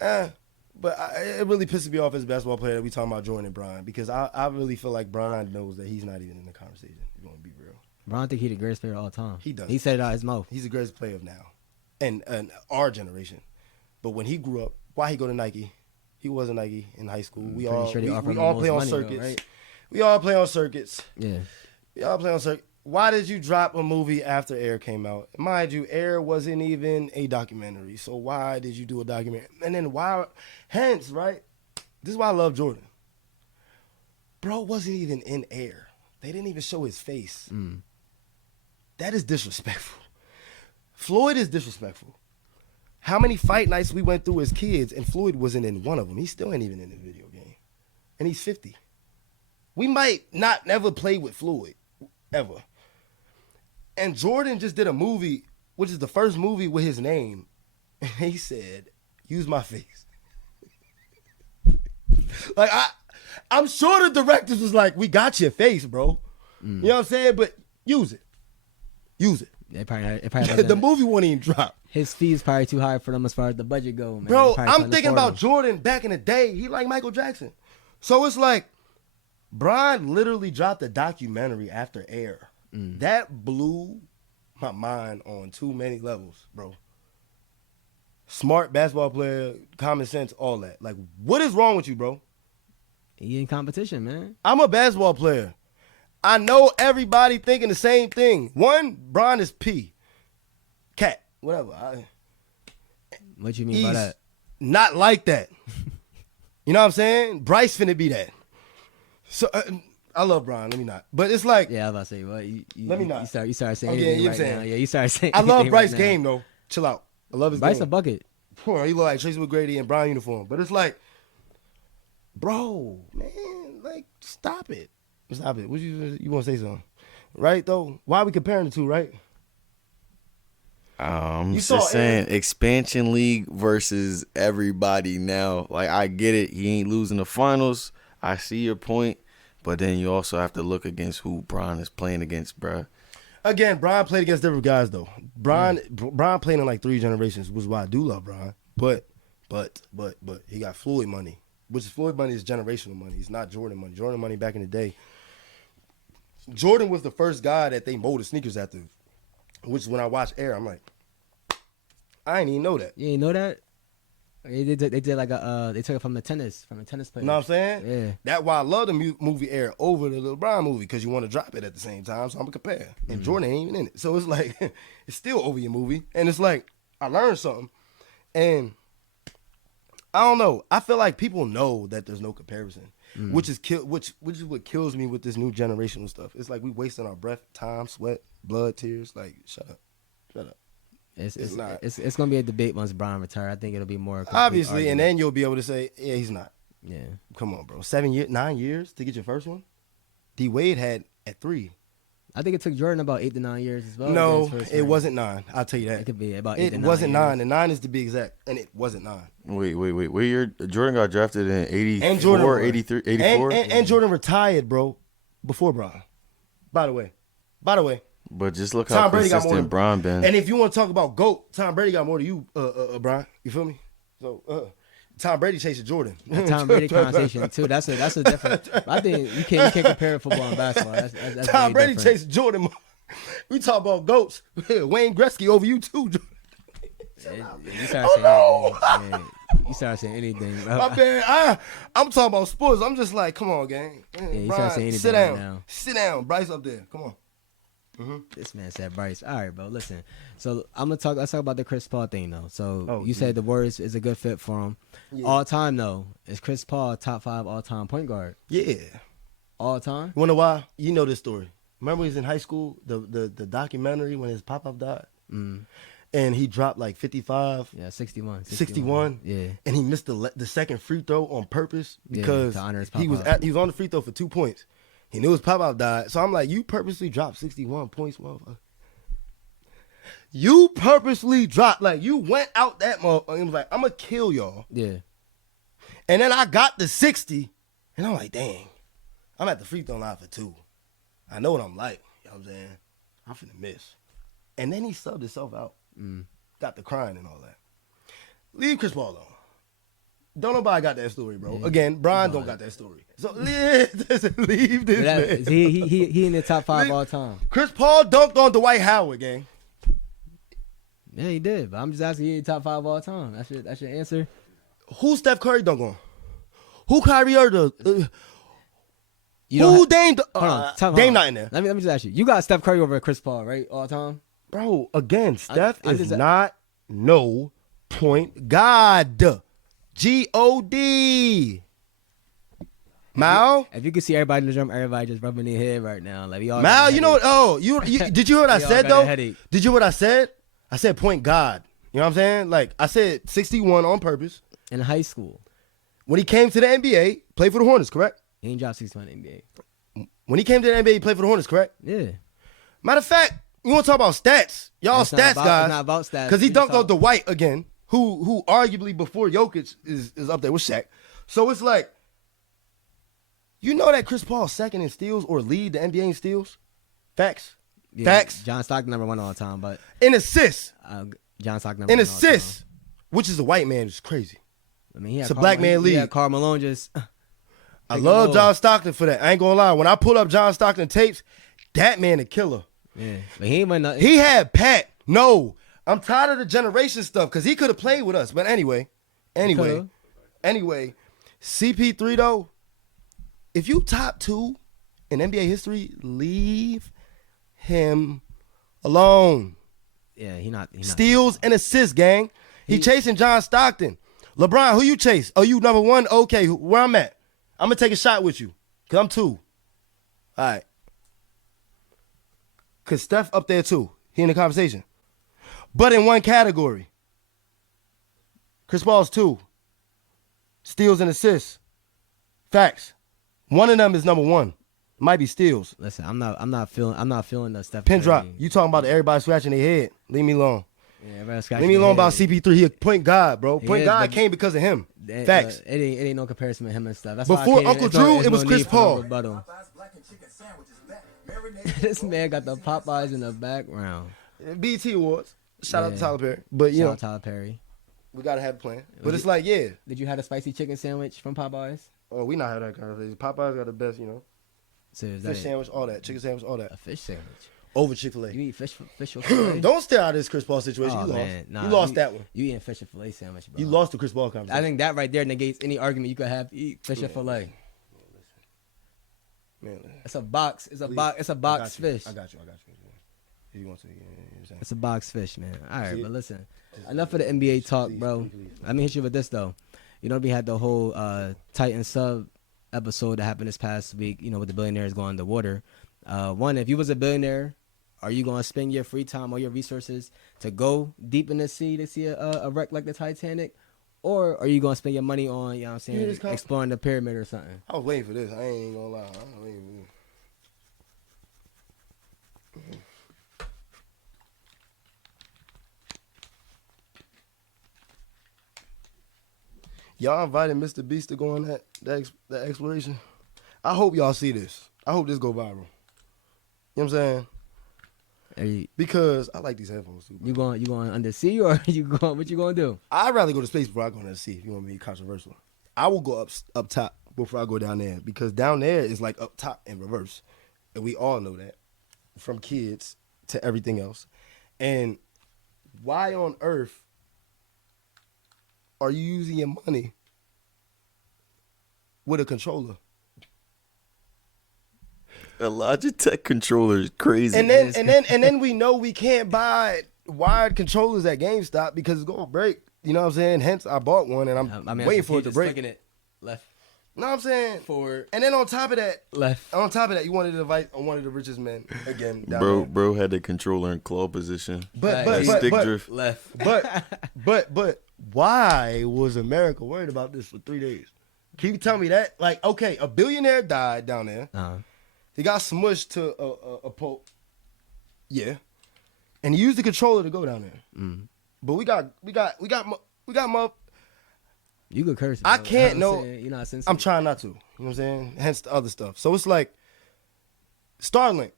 but it really pisses me off as a basketball player that we talking about Jordan and Bron, because I really feel like Bron knows that he's not even in the conversation. If you want to be real. Bron think he's the greatest player of all time. He does. He said it out his mouth. He's the greatest player of now, and our generation. But when he grew up, why he go to Nike? He wasn't Nike in high school. We all play on circuits. Though, right? We all play on circuits. Yeah. We all play on circuits. why did you drop a movie after Air came out? Mind you, Air wasn't even a documentary. So why did you do a documentary? And then why? Hence, right? This is why I love Jordan. Bro wasn't even in Air. They didn't even show his face. That is disrespectful. Floyd is disrespectful. How many fight nights we went through as kids and Floyd wasn't in one of them? He still ain't even in the video game. And he's 50. We might not never play with Floyd, ever. And Jordan just did a movie, which is the first movie with his name. And he said, use my face. Like, I'm sure the directors was like, we got your face, bro. You know what I'm saying? But use it. Use it. It probably The movie won't even drop. His fee's probably too high for them as far as the budget go, man. Bro, I'm thinking about Jordan back in the day. He like Michael Jackson. So it's like, Brian literally dropped a documentary after Air. That blew my mind on too many levels, bro. Smart basketball player, common sense, all that. Like, what is wrong with you, bro? He in competition, man. I'm a basketball player. I know everybody thinking the same thing. One, Brian is P. Cat, whatever. What you mean by that? Not like that. You know what I'm saying? Bryce finna be that. So I love Brian. Let me not. But it's like, yeah, I was about to say, well, let me not. You started saying Okay, anything you right saying. now. Yeah, you started saying. I love anything Bryce's right now. game though. Chill out. I love his Bryce game. a bucket. Poor, he look like Tracy McGrady in Brown uniform. But it's like, bro, man, like, stop it. Stop it. What you want to say something? Right though? Why are we comparing the two? Right? I'm just saying, expansion league versus everybody now. Like, I get it. He ain't losing the finals. I see your point. But then you also have to look against who Bron is playing against, bruh. Again, Brian played against different guys, though. Brian played in like 3 generations, which is why I do love Brian. But he got Floyd money, which is Floyd money is generational money. It's not Jordan money. Jordan money back in the day. Jordan was the first guy that they molded sneakers after, which is when I watched Air, I'm like, I didn't even know that. You ain't know that? They did like they took it from the tennis player. You know what I'm saying? Yeah. That's why I love the movie Air over the LeBron movie, because you want to drop it at the same time, so I'm going to compare. And Jordan ain't even in it. So it's like, it's still over your movie. And it's like, I learned something. And I don't know. I feel like people know that there's no comparison, which is what kills me with this new generational stuff. It's like we wasting our breath, time, sweat, blood, tears. Like, shut up. It's gonna be a debate once Brian retires. I think it'll be more obviously, argument. and then you'll be able to say, yeah, he's not. Yeah, come on, bro. 9 years to get your first one. D Wade had at 3. I think it took Jordan about 8 to 9 years as well. No, it wasn't 9. I'll tell you that. It could be about 8 to 9 It wasn't years. 9, and 9 is to be exact, and it wasn't 9. Wait. What year? Jordan got drafted in 84, And Jordan 83, 84? And Jordan retired, bro, before Bron. By the way. But just look how consistent Bron been. And if you want to talk about GOAT, Tom Brady got more than you, Bron. You feel me? So, Tom Brady chasing Jordan. Tom Brady conversation too. That's a different. I think you can't compare football and basketball. That's Tom Brady different. chasing Jordan. We talk about GOATs. Wayne Gretzky over you too, Jordan. You start saying anything. My bad. I'm talking about sports. I'm just like, come on, gang. Yeah, you Brian, start saying anything sit down. right now. Sit down. Bryce up there. Come on. This man said Bryce. All right, bro. Listen. So let's talk about the Chris Paul thing though. So you said the Warriors is a good fit for him. Yeah. All time though, is Chris Paul top 5 all time point guard? Yeah. All time? You wanna why? You know this story. Remember he was in high school, the documentary when his pop-up died? And he dropped like 55. Yeah, 61. 61. Yeah. And he missed the second free throw on purpose because to honor his he was on the free throw for 2 points. He knew his pop-out died. So I'm like, you purposely dropped 61 points, motherfucker. You purposely dropped, like, you went out that motherfucker and was like, I'm going to kill y'all. Yeah. And then I got the 60, and I'm like, dang, I'm at the free throw line for 2. I know what I'm like. You know what I'm saying? I'm finna miss. And then he subbed himself out. Got the crying and all that. Leave Chris Paul alone. Don't nobody got that story, bro. Yeah. Again, Brian don't got that story. So leave this man. He in the top 5 all time. Chris Paul dunked on Dwight Howard, gang. Yeah, he did. But I'm just asking, he in the top 5 all time. That's your answer. Who Steph Curry dunk on? Who Kyrie Irving? Who Dame? Hold on, Dame not in there. Let me just ask you. You got Steph Curry over Chris Paul, right? All the time. Bro, again, Steph I'm is just- not no point God. G-O-D. Mal? If you could see everybody in the gym, everybody just rubbing their head right now. Like we all. Mal, you know what? Oh, you did you hear what I We all said got a though? headache. Did you hear what I said? I said point God. You know what I'm saying? Like I said 61 on purpose. In high school, When he came to the NBA, played for the Hornets, correct? he ain't dropped 61 in the NBA. When he came to the NBA, he played for the Hornets, correct? Yeah. Matter of fact, you want to talk about stats? Y'all It's not stats about- guys. it's not about stats. Because he We just dunked on talk- Dwight again, who arguably before Jokic is up there with Shaq. So it's like, you know that Chris Paul's second in steals or lead the NBA in steals? Facts. Yeah, Facts. John Stockton number 1 all the time, but In assists. John Stockton number In 1 all the time. assists. Which is a white man, is crazy. I mean, he had It's a Karl- black man he league. had Karl Malone just. I Take love it John over. Stockton for that. I ain't gonna lie. When I pull up John Stockton tapes, that man a killer. Yeah, but he ain't win nothing. He had Pat. No. I'm tired of the generation stuff because he could have played with us. But anyway, could've. CP3 though, if you top 2 in NBA history, leave him alone. Yeah, he not. Steals and assists, gang. He chasing John Stockton. LeBron, who you chase? Oh, you number 1? Okay, where I'm at. I'm going to take a shot with you because I'm 2. All right. Because Steph up there too. He in the conversation. But in one category. Chris Paul's 2. Steals and assists. Facts. One of them is number 1. Might be steals. Listen, I'm not feeling the Steph. Pin Curry. drop. You talking about everybody scratching their head. Leave me alone. Yeah, everybody Leave scratching me their alone about head. CP3. He a point guard, bro. He Point is, guard but- came because of him. Facts. It ain't no comparison with him and stuff. That's Before why I can't, Uncle it's no- Drew, it's it was no Chris need for no Paul. rebuttal. This man got the Popeyes in the background. BET Awards. Shout out to Yeah. Tyler Perry. But, you Shout know, out Tyler Perry. we got to have a plan. But Was it's it- like, yeah. Did you have a spicy chicken sandwich from Popeyes? Oh, we not have that conversation. Popeyes got the best, you know. So is Fish that sandwich, all that. Chicken sandwich, all a that. fish sandwich? Over Chick-fil-A. You eat fish or fillet? Don't stare out of this Chris Paul situation. Oh, you lost. man. Nah, you lost that one. You eating fish or fillet sandwich, bro? You lost the Chris Paul conversation. I think that right there negates any argument you could have. Eat fish or fillet. Man, It's a box. It's a box. It's a box fish. I got you. If you want to, It's a box fish, man. All right, See? but listen. Enough of the NBA talk, please, bro. please. Let me hit you with this though. You know, we had the whole Titan sub episode that happened this past week. You know, with the billionaires going underwater. One, if you was a billionaire, are you gonna spend your free time or your resources to go deep in the sea to see a wreck like the Titanic, or are you gonna spend your money on, you know what I'm saying, hear this exploring the pyramid or something? I was waiting for this. I ain't even gonna lie. I was waiting for this. Y'all invited Mr. Beast to go on that exploration. I hope y'all see this. I hope this go viral. You know what I'm saying? Are Because I like these headphones too. you going under sea, or you going? What you gonna do? I'd rather go to space before I go to the sea. If you want me to be controversial, I will go up top before I go down there, because down there is like up top in reverse, and we all know that, from kids to everything else. And why on earth are you using your money with a controller? A Logitech controller is crazy. And then we know we can't buy wired controllers at GameStop because it's gonna break. You know what I'm saying? Hence, I bought one and I'm I mean, waiting for it to just break. flicking it left, You know what I'm saying? forward, And then on top of that, left. you wanted to invite one of the richest men again. Down bro had the controller in claw position. there. Right. Stick drift. Left. But why was America worried about this for 3 days? Can you tell me that? Like, okay, a billionaire died down there. He got smushed to a pole. Yeah, and he used the controller to go down there. But we got more. You could curse. I bro. can't I'm know. saying, you're not sensitive. I'm trying not to. You know what I'm saying? Hence the other stuff. So it's like Starlink.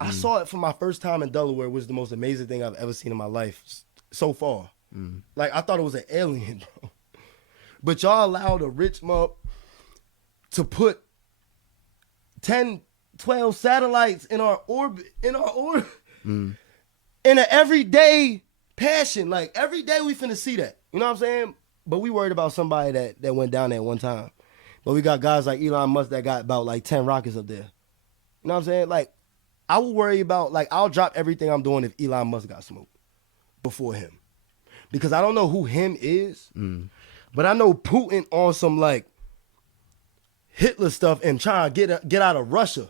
I saw it for my first time in Delaware. It was the most amazing thing I've ever seen in my life so far. Like, I thought it was an alien, bro. But y'all allowed a rich mob to put 10, 12 satellites in our orbit. In an everyday passion. Like, every day we finna see that. You know what I'm saying? But we worried about somebody that went down there one time. But we got guys like Elon Musk that got about like 10 rockets up there. You know what I'm saying? Like, I will worry about, like, I'll drop everything I'm doing if Elon Musk got smoked before him. Because I don't know who him is, but I know Putin on some, like, Hitler stuff and trying to get out of Russia.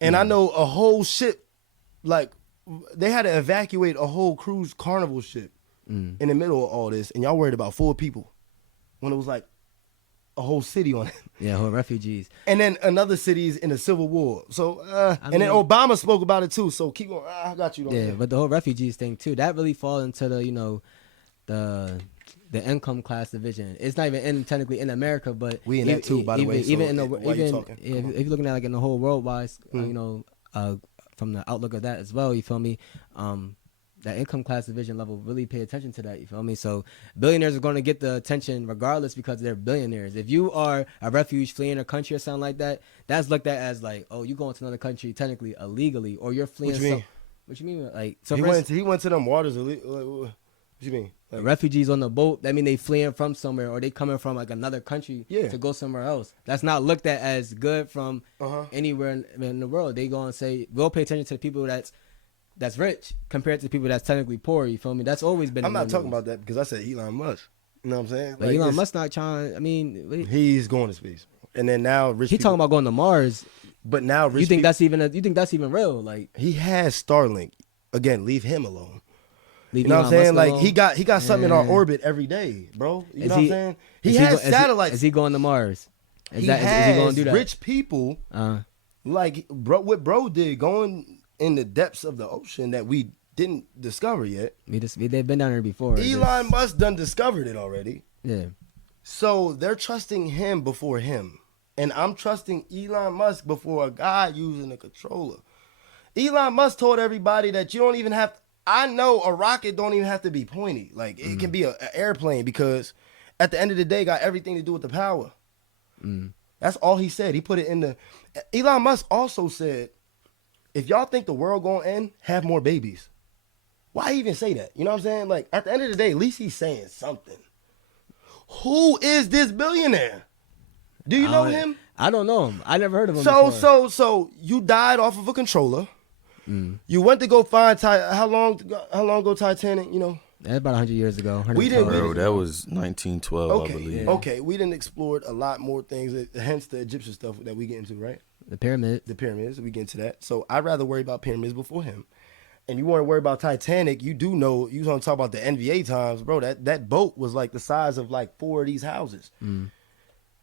And I know a whole ship, like, they had to evacuate a whole cruise carnival ship in the middle of all this. And y'all worried about 4 people when it was, like, a whole city on it. Yeah, whole refugees. And then another city's in a civil war. So, and then Obama spoke about it too. So keep going. I got you. Yeah, but the whole refugees thing too, that really falls into the, you know, the income class division. It's not even technically in America, but we in that too, by the way. Even in the if you're looking at like in the whole worldwide, you know, from the outlook of that as well. You feel me? That income class division level, really pay attention to that. You feel me? So billionaires are going to get the attention regardless because they're billionaires. If you are a refuge fleeing a country or something like that, that's looked at as like, oh, you going to another country technically illegally, or you're fleeing. What you mean? Like, so he went to them waters. What you mean? Like, refugees on the boat, that mean they fleeing from somewhere, or they coming from like another country to go somewhere else. That's not looked at as good from anywhere in the world. They go and say, we'll pay attention to the people that's rich compared to people that's technically poor. You feel me? That's always been. I'm not talking about that because I said Elon Musk. You know what I'm saying? But like, Elon Musk not trying. I mean, he's going to space, and then now rich. He talking about going to Mars. But now rich. You think that's even real? Like, he has Starlink. Again, leave him alone. You know what I'm saying? Like, he got something in our orbit every day, bro. You know what I'm saying? He has satellites. Is he going to Mars? Is he going to do that? Rich people, like what bro did, going in the depths of the ocean that we didn't discover yet. They've been down there before. Elon Musk done discovered it already. Yeah. So they're trusting him before him. And I'm trusting Elon Musk before a guy using a controller. Elon Musk told everybody that you don't even have to, I know a rocket don't even have to be pointy. Like, it can be an airplane because at the end of the day, got everything to do with the power. That's all he said. He put it in the... Elon Musk also said, if y'all think the world gonna end, have more babies. Why even say that? You know what I'm saying? Like, at the end of the day, at least he's saying something. Who is this billionaire? Do you know him? I don't know him. I never heard of him before. So you died off of a controller. You went to go find how long ago Titanic? You know, that's about 100 years ago. We didn't. Bro, that was 1912, okay, I believe. Yeah. Okay, we didn't explore a lot more things. Hence the Egyptian stuff that we get into, right? The pyramids. We get into that. So I'd rather worry about pyramids before him. And you want to worry about Titanic? You do know you want to talk about the NBA times, bro. That boat was like the size of like 4 of these houses.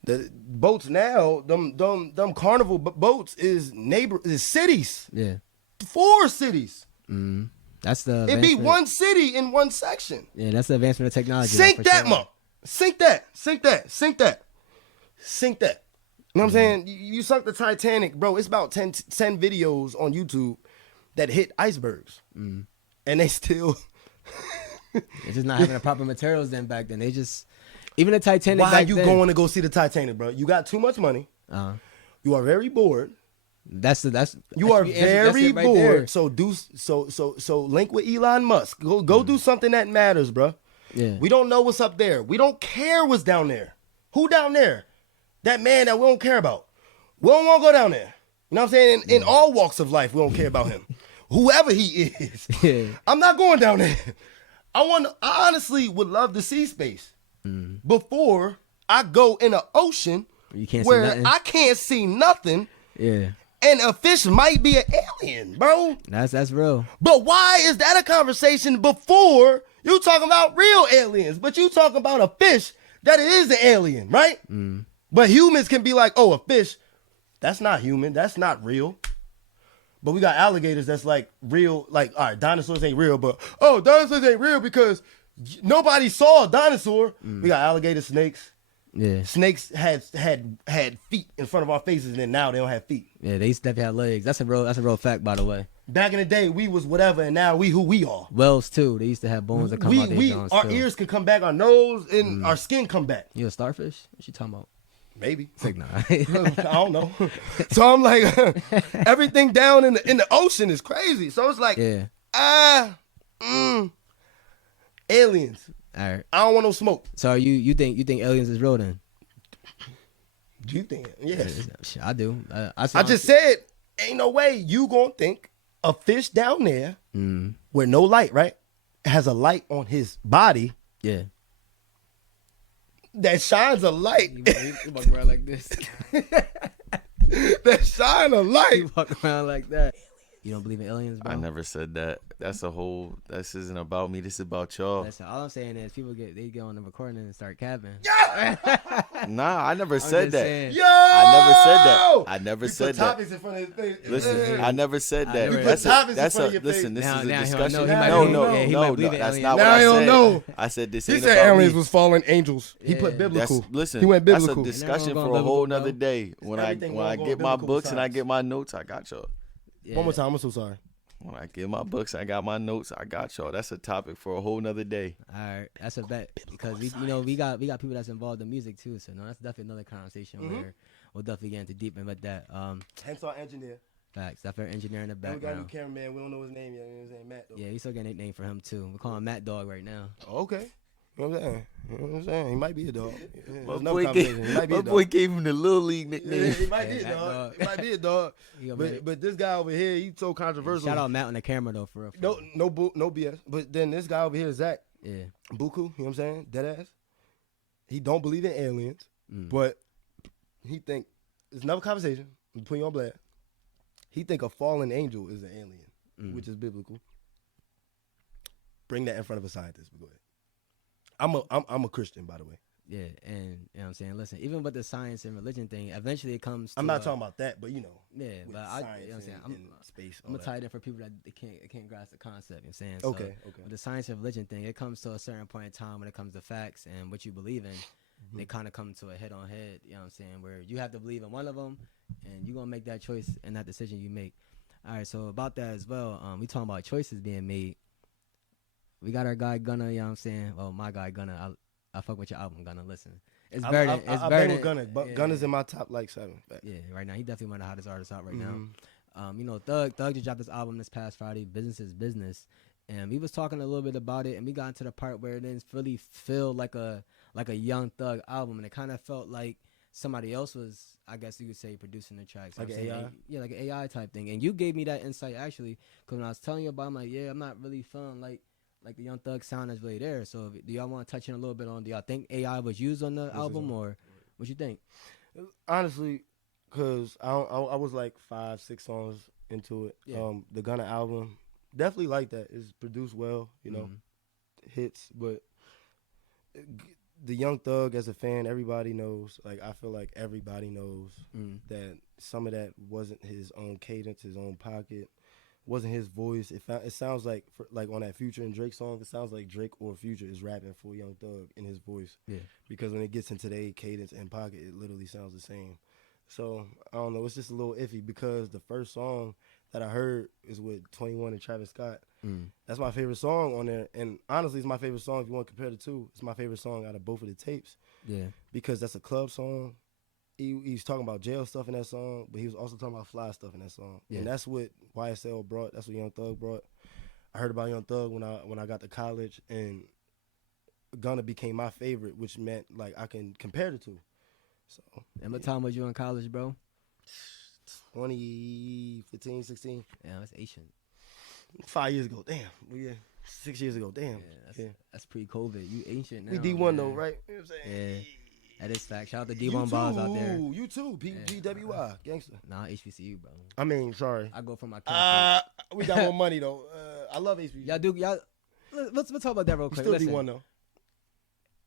The boats now, them carnival boats is cities. Yeah. 4 cities. That's the. It'd be one city in one section. Yeah, that's the advancement of technology. Sink that, sure. Sink that. You know what I'm saying? You sunk the Titanic, bro. It's about 10 videos on YouTube that hit icebergs, and they still. It's just not having the proper materials then back then. They just. Even the Titanic. Why are you going to go see the Titanic, bro? You got too much money. You are very bored. You are very bored. There. So link with Elon Musk. Go do something that matters, bro. Yeah. We don't know what's up there. We don't care what's down there. Who down there? That man that we don't care about. We don't want to go down there. You know what I'm saying? In all walks of life, we don't care about him. Whoever he is. Yeah. I'm not going down there. I honestly would love to see space before I go in an ocean where I can't see nothing. Yeah. And a fish might be an alien, bro. That's real. But why is that a conversation before you talking about real aliens? But you talking about a fish that is an alien, right? But humans can be like, oh, a fish, that's not human. That's not real. But we got alligators that's like real. Like, all right, dinosaurs ain't real, but, oh, dinosaurs ain't real because nobody saw a dinosaur. We got alligator snakes. Yeah, snakes had feet in front of our faces, and then now they don't have feet. Yeah, they used to have legs. That's a real fact, by the way. Back in the day, we was whatever, and now we who we are. Whales too. They used to have bones that come out their joints. Our ears can come back, our nose and our skin come back. You a starfish? What you talking about? Maybe. It's like, nah. I don't know. So I'm like, everything down in the ocean is crazy. So it's like, aliens. All right. I don't want no smoke. So you think aliens is real then? Do you think? Yes. Shit, I do. I just said, ain't no way you gonna think a fish down there with no light, right? Has a light on his body Yeah. that shines a light. You walk around like this. That shine a light. You walk around like that. You don't believe in aliens, bro? I never said that. That's a whole. This isn't about me. This is about y'all. Listen, all I'm saying is people get on the recording and start capping. Nah, I never said that. saying. Yo! I never said that. I never You said put that. topics in front of his face. Listen, I never said I that. never- You put topics in front of your listen. face. This is a Now he discussion. don't know. He might believe- No, yeah, he might believe in that's aliens. not Now what he I don't said. know. I said this He ain't said about aliens me. was fallen angels. He Yeah. put biblical. Listen, He went that's biblical. a discussion Never for gonna a whole biblical, nother bro. day. When I Everything gonna go get my biblical books and I besides. get my notes, I got y'all. Yeah. One more time. I'm so sorry. When I get my books, I got my notes, I got y'all. That's a topic for a whole nother day. All right, that's a bet because we got people that's involved in music too. So no, that's definitely another conversation where we'll definitely get into deep in with that. Hence our engineer. Facts. That's our engineer in the And we got a new background. cameraman. We don't know his name yet. His name Matt though. Yeah, we still got a nickname for him too. We call him Matt Dog right now. Okay. You know what I'm saying? You know what I'm saying? He might be a dog. Yeah, My there's no boy conversation. He might be a boy dog. gave him the little league Yeah, nickname. he might be a Matt dog. Dog. He might be a dog. He gonna make it- But this guy over here, he's so controversial. Shout out Matt on the camera though, for real. No BS. But then this guy over here, Zach Yeah. Buku, you know what I'm saying? Deadass. He don't believe in aliens, Mm. but he think it's another conversation. I'm putting you on blast. He think a fallen angel is an alien, which is biblical. Bring that in front of a scientist. But go ahead. I'm a Christian, by the way. Yeah, and you know what I'm saying, listen, even with the science and religion thing, eventually it comes to I'm not talking about that, but you know. Yeah, with but I, science you know what I'm saying, and I'm space. I'm all gonna that. tie it in for people that they can't grasp the concept. You know what I'm saying? So Okay. with the science and religion thing, it comes to a certain point in time when it comes to facts and what you believe in. They kind of come to a head on head. You know what I'm saying? Where you have to believe in one of them, and you're gonna make that choice and that decision you make. All right. So about that as well, we talking about choices being made. We got our guy Gunna. You know what I'm saying? Well, my guy Gunna. I fuck with your album, Gunna. Listen, it's better. Than, it's I better bang than with Gunna, but yeah, Gunna's in my top like 7. Fact. Yeah, right now he definitely one of the hottest artists out right now. You know, Thug just dropped this album this past Friday, Business is Business, and we was talking a little bit about it, and we got into the part where it didn't really feel like a Young Thug album, and it kind of felt like somebody else was, I guess you could say, producing the tracks. Like I'm an saying, AI? yeah, like an AI type thing. And you gave me that insight actually, because when I was telling you about it, I'm like, yeah, I'm not really feeling like the Young Thug sound is really there. So do y'all want to touch in a little bit on, do y'all think AI was used on the album, or what you think? Honestly, because I was like 5-6 songs into it. Yeah. The Gunna album, definitely like that. It's produced well, you know, hits. But the Young Thug, as a fan, everybody knows. Like, I feel like everybody knows that some of that wasn't his own cadence, his own pocket, wasn't his voice. It sounds like, like on that Future and Drake song, it sounds like Drake or Future is rapping for Young Thug in his voice. Yeah. Because when it gets into their cadence and pocket, it literally sounds the same. So, I don't know. It's just a little iffy because the first song that I heard is with 21 and Travis Scott. That's my favorite song on there. And honestly, it's my favorite song if you want to compare the two. It's my favorite song out of both of the tapes. Yeah. Because that's a club song. He's talking about jail stuff in that song, but he was also talking about fly stuff in that song. Yeah. And that's what YSL brought. That's what Young Thug brought. I heard about Young Thug when I got to college, and Gunna became my favorite, which meant like I can compare the two. So, And what time was you in college, bro? 2015, 16. Yeah, that's Asian. 5 years ago. Damn. Well, yeah. 6 years ago. Damn. Yeah, that's pre-COVID. You ancient now. We D1 man. though, right? You know what I'm saying? Yeah. That is fact. Shout out to You D1 balls out there. too. You too. PGWI. Gangster. Nah, HBCU, bro. I mean, sorry. I go for my country. We got more money though. I love HBCU. y'all. Let's talk about that real We quick. still Listen, D1 though.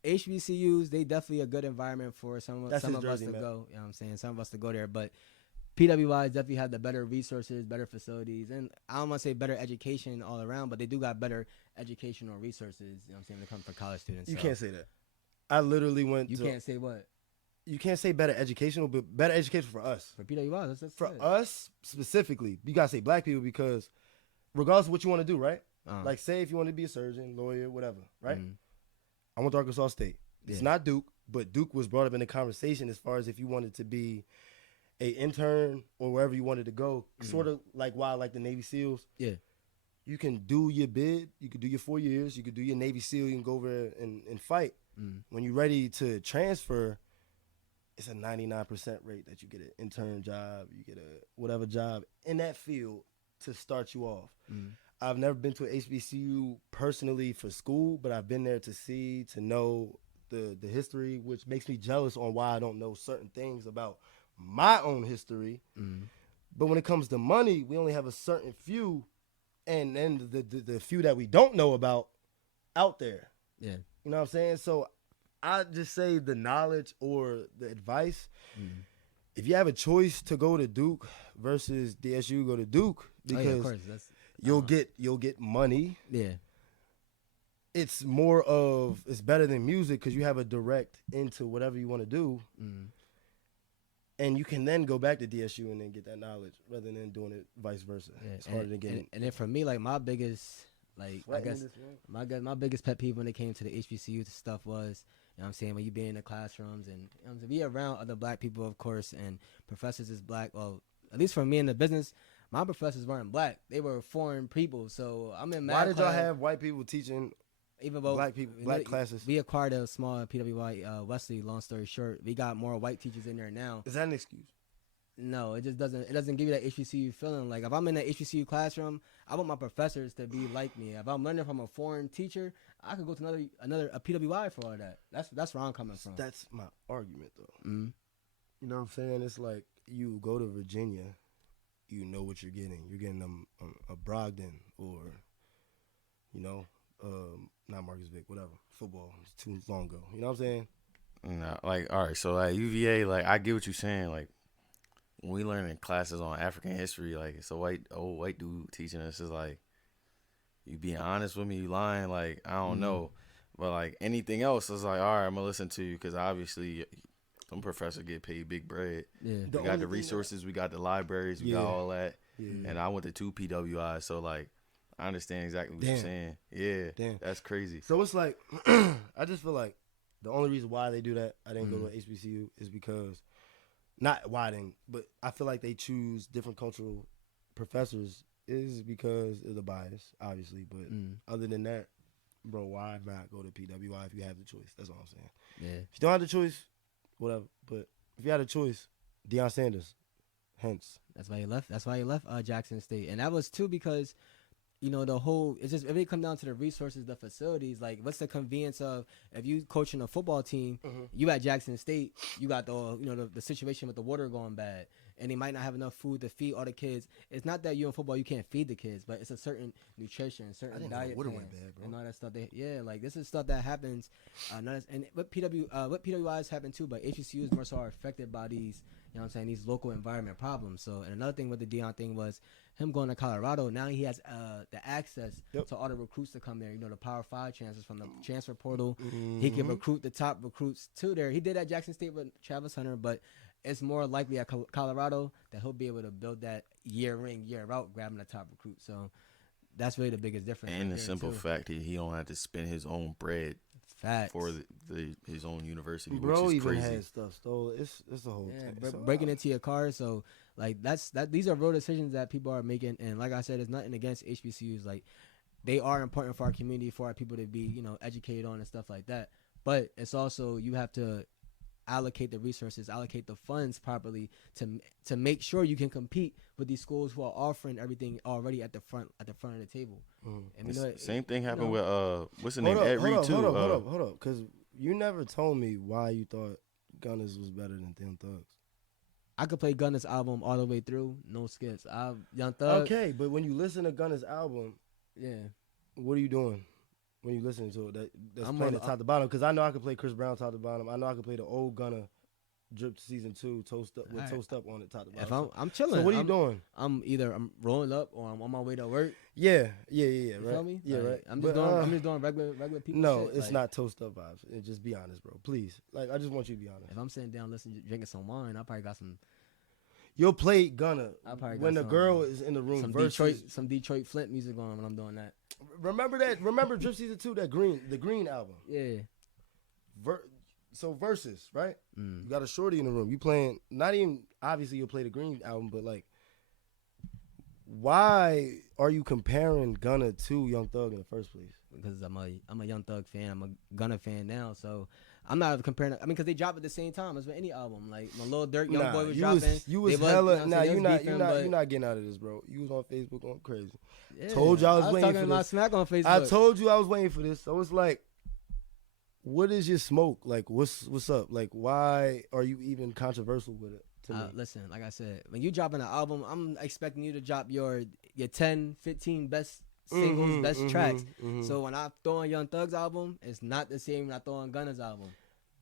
HBCUs, they definitely a good environment for some That's his of us jersey, to man. go. You know what I'm saying? Some of us to go there, but PWIs definitely have the better resources, better facilities, and I don't want to say better education all around, but they do got better educational resources. You know what I'm saying? When it comes for college students. You So can't say that. I literally went You to. can't say what You can't say better educational, but better education for us. for PWIs. That's For it. us specifically, you gotta say black people because regardless of what you want to do, right? Uh-huh. Like, say if you want to be a surgeon, lawyer, whatever, right? Mhm. I went to Arkansas State. It's Yeah. not Duke, but Duke was brought up in the conversation as far as if you wanted to be a intern or wherever you wanted to go, sort of like like the Navy SEALs. Yeah. You can do your bid, you could do your 4 years, you could do your Navy SEAL, you can go over there and fight. When you're ready to transfer, it's a 99% rate that you get an intern job, you get a whatever job in that field to start you off. I've never been to a HBCU personally for school, but I've been there to see, to know the history, which makes me jealous on why I don't know certain things about my own history. But when it comes to money, we only have a certain few, and then the few that we don't know about out there. Yeah. You know what I'm saying? So I just say the knowledge or the advice. If you have a choice to go to Duke versus DSU, go to Duke because of course. That's, you'll get money. yeah. It's more of, it's better than music because you have a direct into whatever you want to do. And you can then go back to DSU and then get that knowledge rather than doing it vice versa. Yeah. It's harder to get. And then for me, like my biggest, like I guess my biggest pet peeve when it came to the HBCU stuff was, you know what I'm saying, when you be in the classrooms and you know, to be around other black people, of course, and professors is black. Well, at least for me in the business, my professors weren't black; they were foreign people. So I'm in math. Why did y'all have white people teaching? Even though black people, black classes. We acquired a small PWI Wesley. Long story short, we got more white teachers in there now. Is that an excuse? No, it just doesn't. It doesn't give you that HBCU feeling. Like if I'm in an HBCU classroom, I want my professors to be like me. If I'm learning from a foreign teacher, I could go to another PWI for all that. That's where I'm coming from. That's my argument, though. You know what I'm saying? It's like you go to Virginia, you know what you're getting. You're getting a Brogdon or, you know. Not Marcus Vick, whatever. Football. It's too long ago. You know what I'm saying? No, like, all right, so like UVA, like I get what you're saying. Like when we learn in classes on African history, like it's a old white dude teaching us, is like, you being honest with me, you lying, like I don't know. But like anything else, it's like, all right, I'm gonna listen to you because obviously some professors get paid big bread. Yeah. We got the resources, we got the libraries, we got all that. Yeah. And I went to 2 PWIs, so like I understand exactly what you're saying. Yeah, that's crazy. So it's like, I just feel like the only reason why they do that, I didn't go to HBCU, is because, not why I didn't, but I feel like they choose different cultural professors is because of the bias, obviously. But other than that, bro, why not go to PWI if you have the choice? That's all I'm saying. Yeah. If you don't have the choice, whatever. But if you had a choice, Deion Sanders, hence. That's why he left. That's why he left Jackson State, and that was too because, you know, the whole, it's just, if it come down to the resources, the facilities, like what's the convenience of, if you coaching a football team, you at Jackson State, you got the, you know, the situation with the water going bad, and they might not have enough food to feed all the kids. It's not that you in football you can't feed the kids, but it's a certain nutrition, certain diet plan, went bad, bro. and all that stuff. Like this is stuff that happens, and what PWIs happen too, but HBCUs more so are affected by these, you know what I'm saying, these local environment problems. So, and another thing with the Deion thing was him going to Colorado. Now he has the access to all the recruits to come there. You know, the Power 5 transfers from the transfer portal. He can recruit the top recruits to there. He did at Jackson State with Travis Hunter, but it's more likely at Colorado that he'll be able to build that year in, year out, grabbing the top recruit. So that's really the biggest difference. And the simple fact that he don't have to spend his own bread for his own university, Bro, which is even crazy. had stuff stolen. It's the whole thing. So, breaking into your car. So like these are real decisions that people are making. And like I said, it's nothing against HBCUs. Like they are important for our community, for our people to be, you know, educated on and stuff like that. But it's also, you have to allocate the resources, allocate the funds properly to make sure you can compete with these schools who are offering everything already at the front of the table. And we know Same thing happened with what's the name, Ed Reed too. Hold up, because you never told me why you thought Gunna's was better than Thin Thugs. I could play Gunna's album all the way through, no skips. Young Thug. Okay, but when you listen to Gunna's album, what are you doing when you listen to it? That's playing it top to bottom. Because I know I can play Chris Brown top to bottom. I know I can play the old Gunna Drip Season 2 Toast Up with Toast Up on it top to bottom. If I'm chilling. So what are you doing? I'm rolling up or I'm on my way to work. Yeah. You right? feel me? Yeah, like, right. I'm just doing regular people. No, shit. it's like, not Toast Up vibes. Just be honest, bro. Please. Like, I just want you to be honest. If I'm sitting down drinking some wine, I probably got some. You'll play Gunna when the some, girl is in the room. Some Detroit Flint music on when I'm doing that. Remember that? Remember Drip Season 2, the Green album? Yeah. So verses, right? You got a shorty in the room. You playing, not even, obviously you'll play the Green album, but like, why are you comparing Gunna to Young Thug in the first place? Because I'm a Young Thug fan. I'm a Gunna fan now, so I'm not comparing. I mean, because they drop at the same time as with any album. Like my Lil Durk, Young Boy was dropping. You was hella. Nah, you're not getting out of this, bro. You was on Facebook going crazy. Yeah, Told you I was waiting talking for about this. smack on Facebook. I told you I was waiting for this. So it's like, what is your smoke? Like, what's up? Like, why are you even controversial with it? Listen, like I said, when you dropping an album, I'm expecting you to drop your 10, 15 best singles, best tracks. So when I throw on Young Thug's album, it's not the same when I throw on Gunna's album.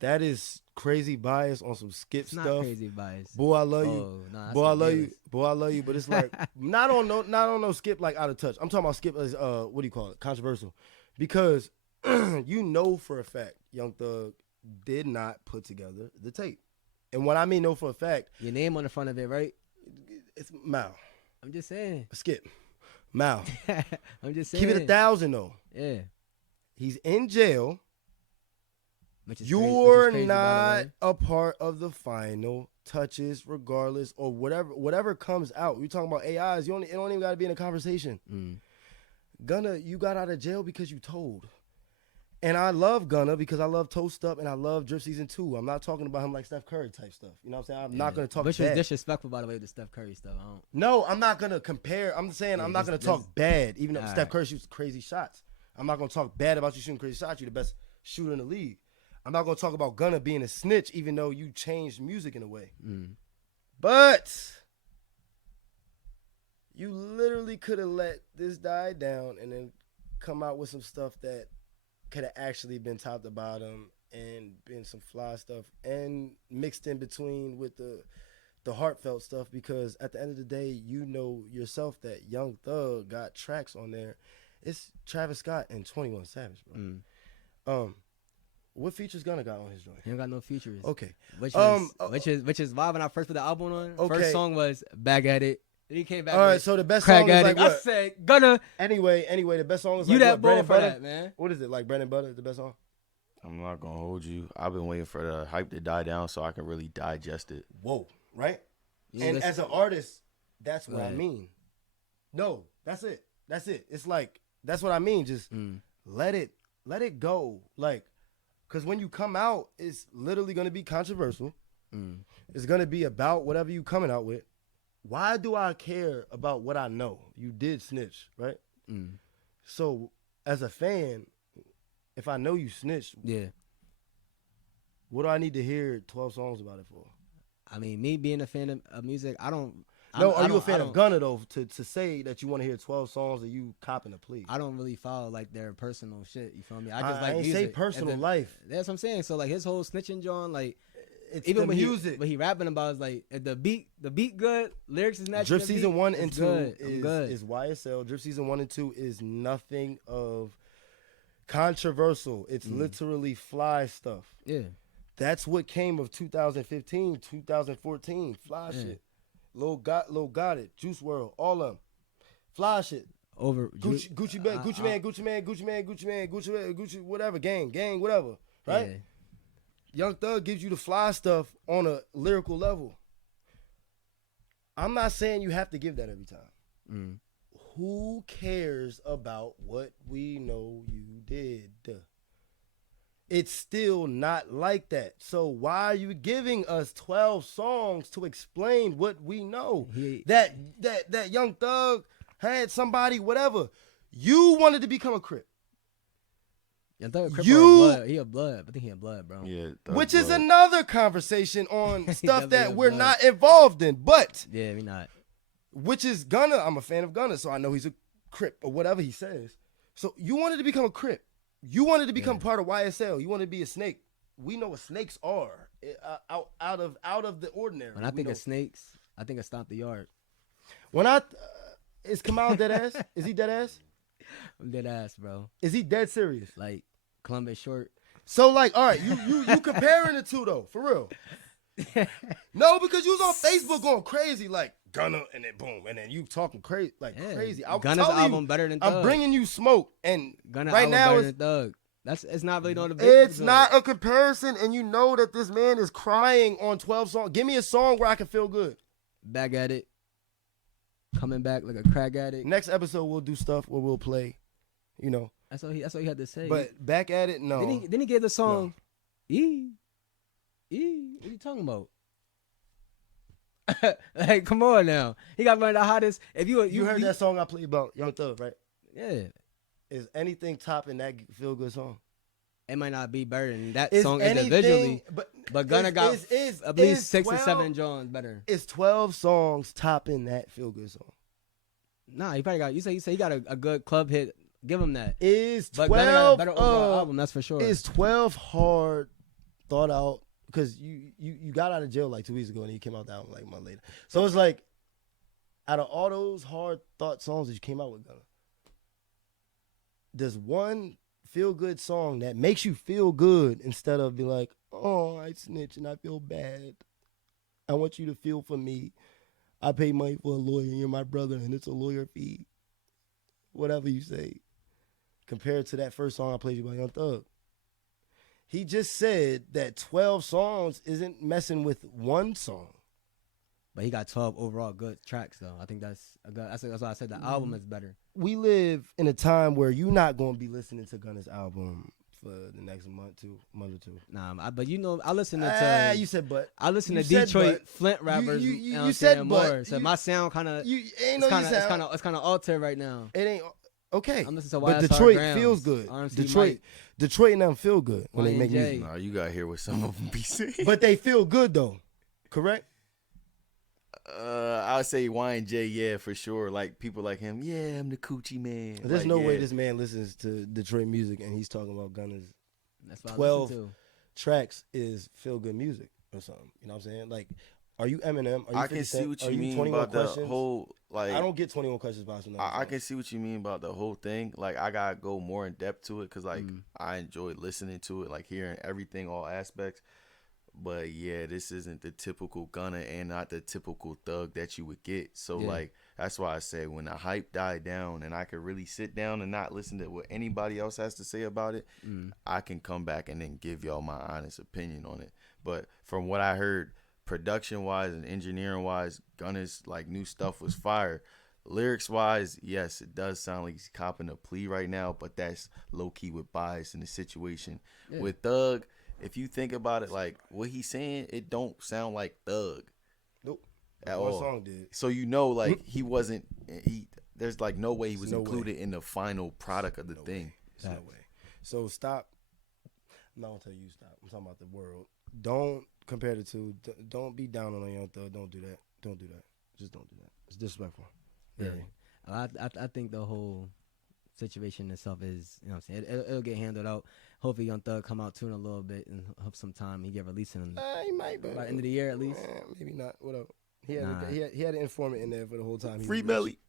That is crazy bias on some skip It's stuff. not crazy bias. Boy, I love you. Nah, Boy, I love you. Boy, I love you. But it's like not on no skip like out of touch. I'm talking about skip as what do you call it? Controversial, because you know for a fact Young Thug did not put together the tape, and what I mean know for a fact, your name on the front of it, right? it's Mal. I'm just saying. Skip, Mal. I'm just saying. Keep it 1,000 though. Yeah. He's in jail. You're You're not a part of the final touches, regardless, or whatever comes out. We're talking about AIs. It don't even got to be in a conversation. Gunna, you got out of jail because you told. And I love Gunna because I love Toast Up and I love Drip Season 2. I'm not talking about him like Steph Curry type stuff. You know what I'm saying? I'm not going to talk Which bad. was disrespectful, by the way, to Steph Curry stuff. No, I'm not going to compare. I'm saying I'm not going to talk bad, even though Steph Curry shoots crazy shots. I'm not going to talk bad about you shooting crazy shots. You're the best shooter in the league. I'm not going to talk about Gunna being a snitch, even though you changed music in a way. But you literally could have let this die down and then come out with some stuff that could have actually been top to bottom and been some fly stuff and mixed in between with the heartfelt stuff, because at the end of the day, you know yourself that Young Thug got tracks on there. It's Travis Scott and 21 Savage, bro. What features Gunna got on his joint? He don't got no features. Okay. Which is why when I first put the album on, first song was Back at It. Then he came back. All right, so the best Crack song is at like it. what? I said Gunna. Anyway, the best song is You like that what? boy Bread and for Butter? that, man. What is it, like Bread and Butter, the best song? I'm not gonna hold you. I've been waiting for the hype to die down so I can really digest it. Whoa, right? Yeah, and as an artist, that's what I Right. mean. No, that's it. It's like, that's what I mean. Just let it go. Like, because when you come out, it's literally going to be controversial. It's going to be about whatever you coming out with. Why do I care about what I know? You did snitch, right? So as a fan, if I know you snitched, Yeah. what do I need to hear 12 songs about it for? I mean, me being a fan of music, I don't. Are you a fan of Gunna though? To say that you want to hear 12 songs and you copping a plea? I don't really follow like their personal shit. You feel me? I I just like ain't music. say personal life. That's what I'm saying. So like his whole snitching John, like It's even the when music. what he rapping about is like if the beat good, lyrics is natural. Drip Season 1 and 2 good. is YSL. Drip Season 1 and 2 is nothing of controversial. It's literally fly stuff. Yeah. That's what came of 2015, 2014. Fly shit. Lil Got It, Juice WRLD, all of them. Fly shit. Over Gucci Man, whatever, gang, whatever. Right? Yeah. Young Thug gives you the fly stuff on a lyrical level. I'm not saying you have to give that every time. Who cares about what we know you did? It's still not like that. So why are you giving us 12 songs to explain what we know? That Young Thug had somebody, whatever. You wanted to become a Crip. Young Thug, Crip or blood. He a blood. I think he a blood, bro. Yeah, Which is another conversation on stuff that a we're blood. not involved in. But Yeah, we not. which is Gunna. I'm a fan of Gunna, so I know he's a Crip or whatever he says. So you wanted to become a Crip. You wanted to become part of YSL. You wanted to be a snake. We know what snakes are out of the ordinary. When I think of snakes, I think of Stomp the Yard. When is Kamal dead ass? Is he dead ass? I'm dead ass, bro. Is he dead serious? Like Columbus Short. So like, all right, you comparing the two though, for real. No, because you was on Facebook going crazy like Gunna and then boom, and then you talking crazy crazy. I'm Gunna's telling album you, better than I'm Thug. bringing you smoke, and Gunna right album now better it's than Thug. It's not really no debate. it's not a comparison, and you know that this man is crying on 12 songs. Give me a song where I can feel good. Back at It. coming back like a crack addict. Next episode we'll do stuff where we'll play, you know. That's all he had to say. But back at it, no. Then he gave the song, E. What are you talking about? Like, come on now. He got one of the hottest. If you heard that song I played about Young Thug, right? Yeah. Is anything topping that feel good song? It might not be better than that Is song anything- individually, but Gunna got is at least 6 or 12 7 Johns better. It's 12 songs topping that feel good song. Nah, he probably got. You say he got a good club hit. Give him that. Is But 12 Gunna got a better overall album, that's for sure. Is 12 hard thought out? Because you got out of jail like 2 weeks ago and you came out the album like a month later. So it's like, out of all those hard thought songs that you came out with, Gunna, there's one feel good song that makes you feel good instead of be like, oh, I snitch and I feel bad. I want you to feel for me. I pay money for a lawyer and you're my brother and it's a lawyer fee. Whatever you say. Compared to that first song I played you by Young Thug. He just said that 12 songs isn't messing with one song. But he got 12 overall good tracks though. I think that's why I said the album is better. We live in a time where you're not going to be listening to Gunna's album for the next month or two. Nah, but I listen to. You said but. I listen to You said Detroit but. Flint rappers. You said but. more. So my sound kind of. It's kind of altered right now. It ain't okay. I'm listening to but YSR Detroit Grams, feels good. RMC Detroit and them feel good when they make YNJ. music. Nah, you got to hear what some of them be saying. But they feel good though. Correct? I would say Y&J, yeah, for sure. Like people like him, yeah, I'm the coochie man. There's like, no yeah. way this man listens to Detroit music and he's talking about Gunna's That's what 12 I listen to. tracks is feel good music or something. You know what I'm saying? Like, are you Eminem? Are you I 50 can see Cent? what Are you mean 21 about the Questions? whole like. I don't get 21 questions by some. I can see what you mean about the whole thing. Like I gotta go more in depth to it because like I enjoy listening to it, like hearing everything, all aspects. But yeah, this isn't the typical Gunna and not the typical Thug that you would get. So like that's why I say when the hype died down and I could really sit down and not listen to what anybody else has to say about it, I can come back and then give y'all my honest opinion on it. But from what I heard, production wise and engineering wise, Gunna's like new stuff was fire. Lyrics wise, yes, it does sound like he's copping a plea right now, but that's low key with bias in the situation. Yeah. With Thug, if you think about it, like what he's saying, it don't sound like Thug. Nope. At One all. song did. So you know, like he wasn't. There's like no way he was No way. included in the final product of the thing. There's no way. So stop. I'm not gonna tell you stop. I'm talking about the world. Don't compare the two. Don't be down on Young Thug. Don't do that. Don't do that. Just don't do that. It's disrespectful. Yeah. Very. I think the whole situation itself is, you know what I'm saying, it'll get handled out. Hopefully Young Thug come out too in a little bit and hope some time he get released in He might, but by the end of the year at least. maybe not. What up? He had, Nah. he had an informant in there for the whole time. He Free was Melly.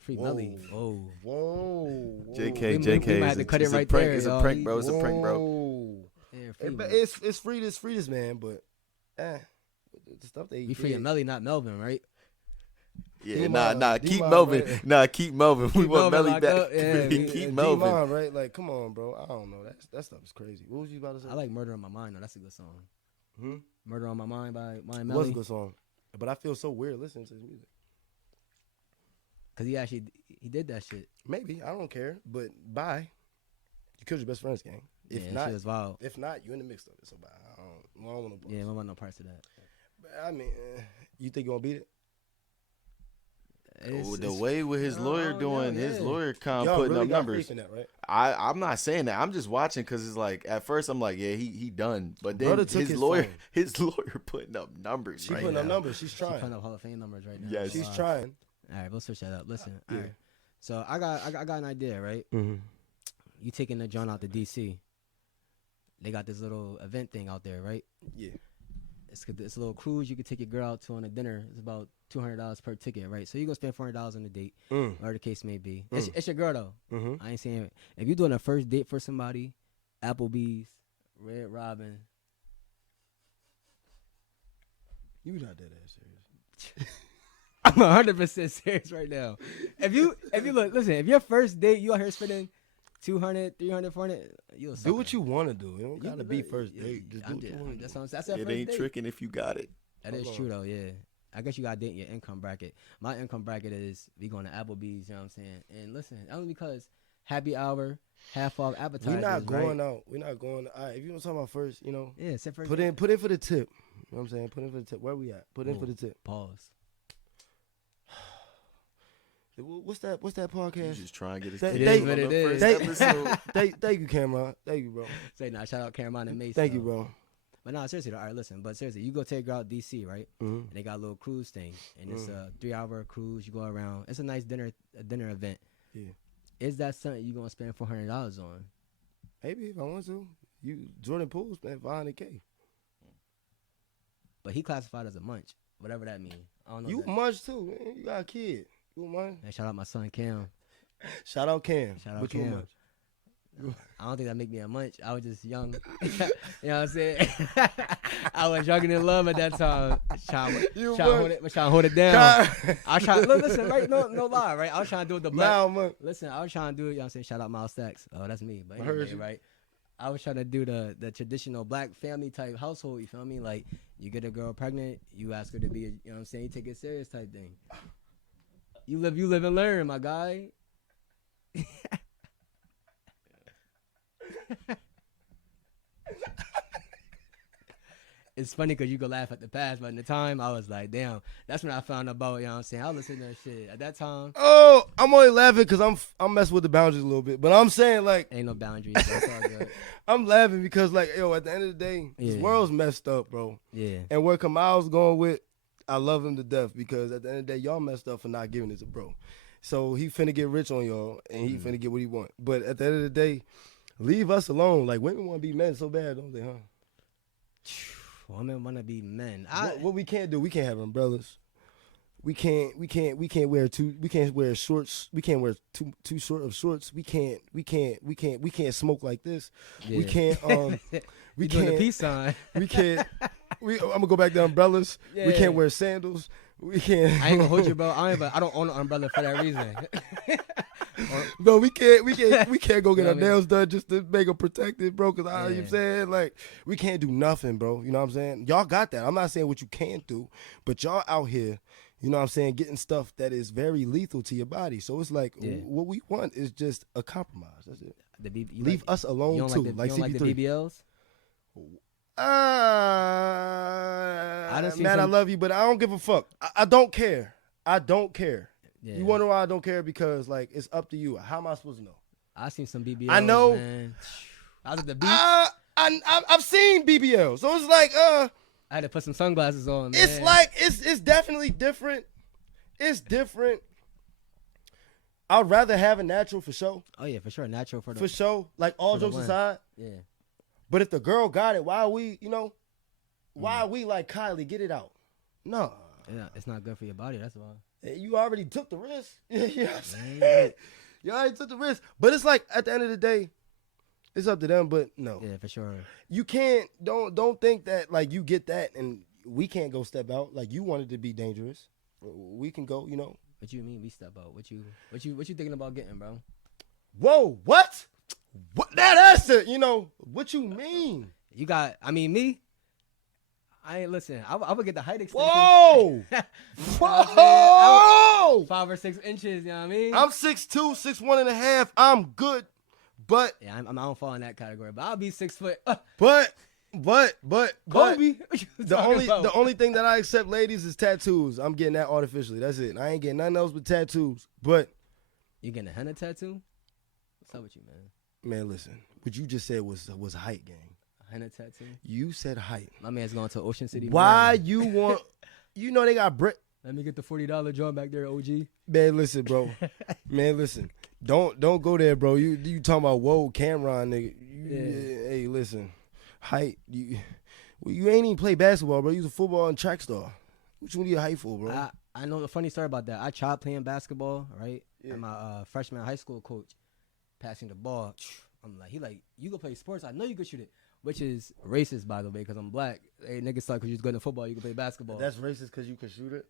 Free Whoa. Melly. Whoa. Whoa. JK, We JK. might have to cut it it's a right prank, there, It's a y'all. prank, bro. It's a prank, bro. Whoa. Yeah, free But Melly. it's free this man, but the stuff they We free did. Melly, not Melvin, right? Yeah, D-Mon, nah. D-Mon, Keep Melvin. right? Nah, keep Melvin. We want Melvin Melly locked back. up, yeah. Keep Melvin. D-Mon, right? Like, come on, bro. I don't know. That stuff is crazy. What was you about to say? I like Murder on My Mind though. That's a good song. Hmm? Murder on My Mind by It was a Melly. good song, but I feel so weird listening to his music. Cause he did that shit. Maybe I don't care, but bye. You killed your best friend's gang. If Yeah, that not, shit was wild. if not, you in the mix of it. So bye. I don't want to. Yeah, we want no parts of that. But, I mean, you think you gonna beat it? The way with his lawyer doing, his lawyer Y'all putting really up got numbers. faith in that, right? I'm not saying that. I'm just watching because it's like at first I'm like, yeah, he done, but then Brother took his his lawyer, phone. his lawyer putting up numbers. She right putting now. up numbers. She's She putting trying. up Hall of Fame numbers right now. Yes. She's Wow. trying. All right, we'll switch that up. Listen, Yeah. all right. So I got an idea, right? Mm-hmm. You taking the joint out to DC? They got this little event thing out there, right? Yeah. It's a little cruise you could take your girl out to on a dinner. It's about $200 per ticket, right? So you're gonna spend $400 on a date, whatever the case may be. It's your girl though. Mm-hmm. I ain't saying it. If you're doing a first date for somebody, Applebee's, Red Robin. You not that ass serious. I'm 100% serious right now. If you listen, if your first date you out here spending 200, 300, 400, you Do what you want to do. It don't gotta be first Yeah, date. Just do what you want to That's do. what I'm saying. That's that It first ain't date. tricking if you got it. That is Hold true on. though, yeah. I guess you got to date your income bracket. My income bracket is we going to Applebee's, you know what I'm saying? And listen, only because happy hour, half off appetizers. We're not going right? out. We're not going. All right, if you want to talk about first, you know, Yeah, except for put in for the tip. You know what I'm saying? Put in for the tip. Where we at? Put in for the tip. Pause. What's that podcast? You just trying to get his It take is what on it the is. first episode. Thank you, Cameron. Thank you, bro. Say nah, shout out Cameron and Mace. Thank you, bro. But nah, seriously, all right, listen. But seriously, you go take a girl out DC, right? Mm-hmm. And they got a little cruise thing, and it's a 3-hour cruise. You go around. It's a nice dinner event. Yeah. Is that something you gonna spend $400 on? Maybe if I want to. Jordan Poole spent $500K. But he classified as a munch, whatever that means. I don't know. You much too, man. You got a kid. You mind? And shout out my son Cam. Shout out Cam. Shout out But you Cam. much. I don't think that make me a munch. I was just young. You know what I'm saying? I was young and in love at that time. Trying to hold it down. I was trying. Look, listen, right? No lie, right? I was trying to do it the black. Listen, I was trying to do it. You know what I'm saying? Shout out Miles Stacks. Oh, that's me. But anyway, right? I was trying to do the traditional black family type household. You feel me? Like you get a girl pregnant, you ask her to be, you know what I'm saying? You take it serious type thing. You live and learn, my guy. It's funny because you can laugh at the past, but in the time, I was like, damn, that's when I found about, you know what I'm saying? I was listening to that shit. At that time, Oh, I'm only laughing because I'm messing with the boundaries a little bit. But I'm saying, like, ain't no boundaries. That's all good. I'm laughing because, like, yo, at the end of the day, this Yeah. world's messed up, bro. Yeah. And where Kamal's going with, I love him to death because at the end of the day, y'all messed up for not giving it to bro. So he finna get rich on y'all, and he finna get what he want. But at the end of the day, leave us alone. Like, women want to be men so bad, don't they, huh? Women want to be men. What we can't do, we can't have umbrellas. We can't wear shorts. We can't wear too short of shorts. We can't smoke like this. Yeah. We can't We doing the peace sign. I'm gonna go back to umbrellas. Yeah. We can't wear sandals. We can't. I ain't gonna hold you, bro. I don't own an umbrella for that reason. No, we can't go get know our what I mean? nails done just to make them protected, bro. Cause you know what Yeah. I'm saying, like, we can't do nothing, bro. You know what I'm saying? Y'all got that. I'm not saying what you can't do, but y'all out here, you know what I'm saying, getting stuff that is very lethal to your body. So it's like, what we want is just a compromise. That's it. Leave us alone you don't too, like like the CP3. BBLs? Man, I love you, but I don't give a fuck. I don't care. I don't care. Yeah. You wonder why I don't care? Because, like, it's up to you. How am I supposed to know? I seen some BBLs. I know. Man. I was at the beach. I've seen BBL, so it's like, I had to put some sunglasses on. Man. it's like it's definitely different. It's different. I'd rather have a natural for sure. Oh yeah, for sure, natural for the. For sure. Like, all for the jokes win. aside. Yeah. But if the girl got it, why are we, why are we like, Kylie, get it out? No. Yeah, it's not good for your body. That's why. You already took the risk. You know what I'm saying? Right. You already took the risk. But it's like, at the end of the day, it's up to them. But no. Yeah, for sure. You can't, don't think that, like, you get that and we can't go step out. Like, you wanted to be dangerous. We can go, What you mean we step out? What you thinking about getting, bro? Whoa, what? What? That's it. What you mean? You got. I mean me. I ain't listen. I would get the height extension. Whoa! Whoa! 5 or 6 inches. You know what I mean? I'm 6'2", 6'1.5". I'm good, but Yeah, I don't fall in that category, but I'll be 6 foot. Kobe. The The only thing that I accept, ladies, is tattoos. I'm getting that artificially. That's it. I ain't getting nothing else but tattoos. But You getting a henna tattoo? What's up with you, man? listen, what you just said was height, gang. A henna tattoo? You said height. My man's going to Ocean City. Why Maryland. you want? They got brick. Let me get the $40 joint back there, OG. Man, listen, bro. Man, listen. Don't go there, bro. You talking about Cameron, nigga? Hey, listen. Height. You ain't even play basketball, bro. You was a football and track star. What you need a height for, bro? I know the funny story about that. I tried playing basketball, right? Yeah. And my freshman high school coach passing the ball. I'm like, you go play sports. I know you can shoot it. Which is racist, by the way, because I'm black. Hey, niggas thought because you was good in football, you can play basketball. That's racist because you can shoot it.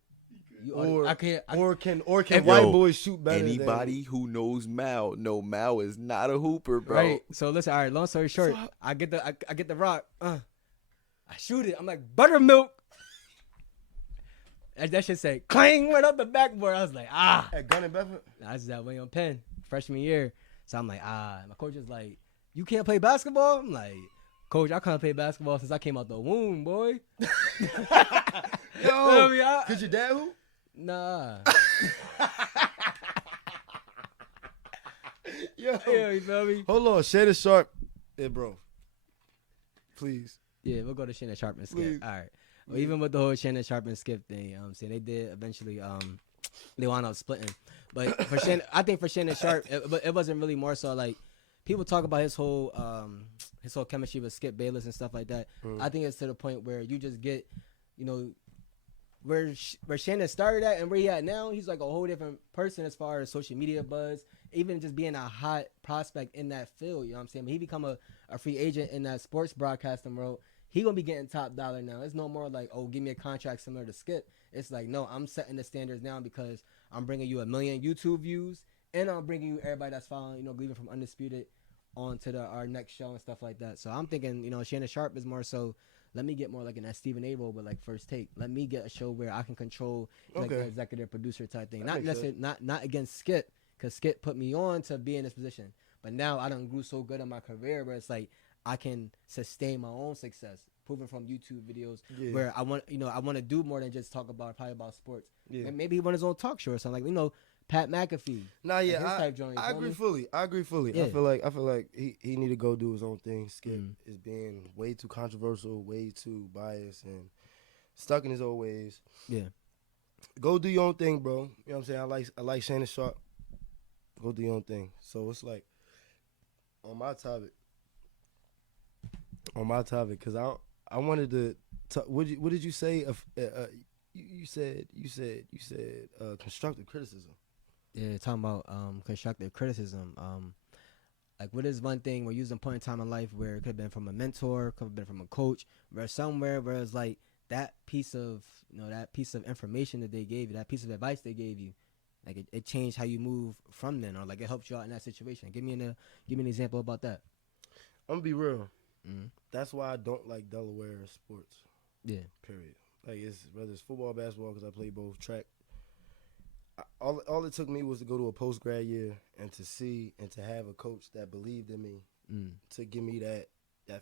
Can Can white boys shoot better? Anybody who knows Mal, Mal is not a hooper, bro. Right. So listen, all right, long story short, I get the rock. I shoot it. I'm like, buttermilk. That shit said clang right up the backboard. I was like, At Gunna and Bedford? I was at William Penn freshman year. So I'm like, my coach is like, you can't play basketball? I'm like, coach, I can't play basketball since I came out the womb, boy. Yo, cause your dad who? Nah. Yo, Yeah, you feel me? hold on, Shannon Sharp. Yeah, bro. Please. Yeah, we'll go to Shannon Sharp and Skip. Please. All right. Well, even with the whole Shannon Sharp and Skip thing, saying they did eventually, they wound up splitting. But for Shannon, I think for Shannon Sharp, it wasn't really more so like people talk about his whole chemistry with Skip Bayless and stuff like that. I think it's to the point where you just get, you know, where Shannon started at and where he at now, he's like a whole different person as far as social media buzz, even just being a hot prospect in that field. You know what I'm saying? When he become a free agent in that sports broadcasting world, he gonna be getting top dollar now. It's no more like, oh, give me a contract similar to Skip. It's like, no, I'm setting the standards now because I'm bringing you 1 million YouTube views and I'm bringing you everybody that's following, you know, leaving from Undisputed on to our next show and stuff like that. So I'm thinking, you know, Shannon Sharp is more so, let me get more like in that Stephen A. role, but like First Take. Let me get a show where I can control like the executive producer type thing. Not necessarily not against Skip, because Skip put me on to be in this position. But now I done grew so good in my career where it's like I can sustain my own success, proven from YouTube videos where I want to do more than just talk about sports. Yeah. And maybe he want his own talk show or something, like, you know, Pat McAfee. Nah, yeah, I agree fully. Yeah. I feel like he need to go do his own thing. Skip is being way too controversial, way too biased, and stuck in his old ways. Yeah. Go do your own thing, bro. You know what I'm saying? I like Shannon Sharp. Go do your own thing. So it's like on my topic, because I wanted to. What did you say? You said constructive criticism. Yeah, talking about constructive criticism. Like, what is one thing we're using a point in time in life where it could have been from a mentor, could have been from a coach, where somewhere where it's like that piece of information that they gave you, that piece of advice they gave you, like it changed how you move from then, or like it helps you out in that situation. Give me an example about that. I'm gonna be real. That's why I don't like Delaware sports. Yeah. Period. Like whether it's football, basketball, because I play both, track. All it took me was to go to a post grad year and to see and to have a coach that believed in me to give me that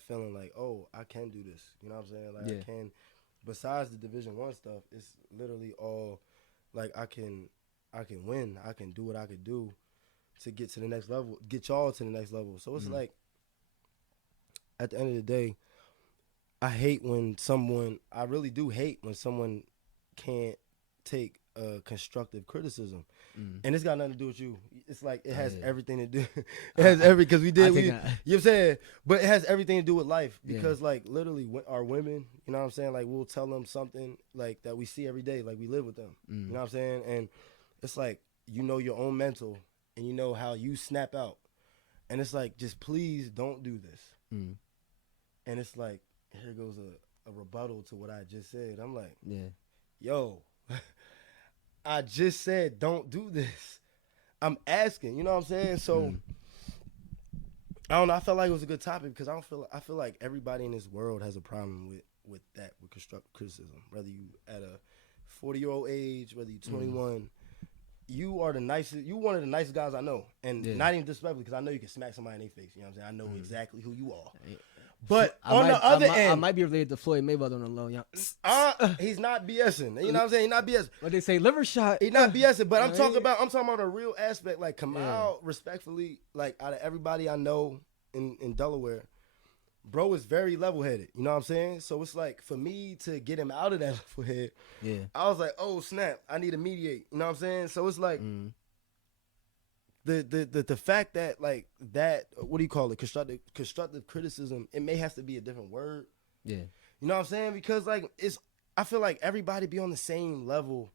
feeling like, oh, I can do this. You know what I'm saying? Like I can. Besides the Division I stuff, it's literally all like I can win. I can do what I could do to get to the next level, get y'all to the next level. So it's like at the end of the day, I really do hate when someone can't take constructive criticism, and it's got nothing to do with you. It's like it has everything to do. It has because you know what I'm saying. But it has everything to do with life because like literally our women, you know what I'm saying. Like we'll tell them something like that we see every day, like we live with them. You know what I'm saying, and it's like you know your own mental and you know how you snap out, and it's like just please don't do this. And it's like here goes a rebuttal to what I just said. I'm like, yo. I just said don't do this. I'm asking, you know what I'm saying? So I don't know. I felt like it was a good topic because I feel like everybody in this world has a problem with constructive criticism. Whether you at a 40-year-old age, whether you're 21, you are you one of the nicest guys I know, and not even disrespectfully because I know you can smack somebody in their face. You know what I'm saying? I know exactly who you are. But on the other end, I might be related to Floyd Mayweather on the low. He's not BSing. You know what I'm saying? He's not BSing. What they say, liver shot. He's not BSing. But I'm talking about a real aspect. Like Kamal, respectfully, like out of everybody I know in Delaware, bro is very level headed. You know what I'm saying? So it's like for me to get him out of that level head, I was like, oh snap, I need to mediate. You know what I'm saying? So it's like. The fact that like that, what do you call it? Constructive criticism. It may have to be a different word. Yeah. You know what I'm saying? Because like I feel like everybody be on the same level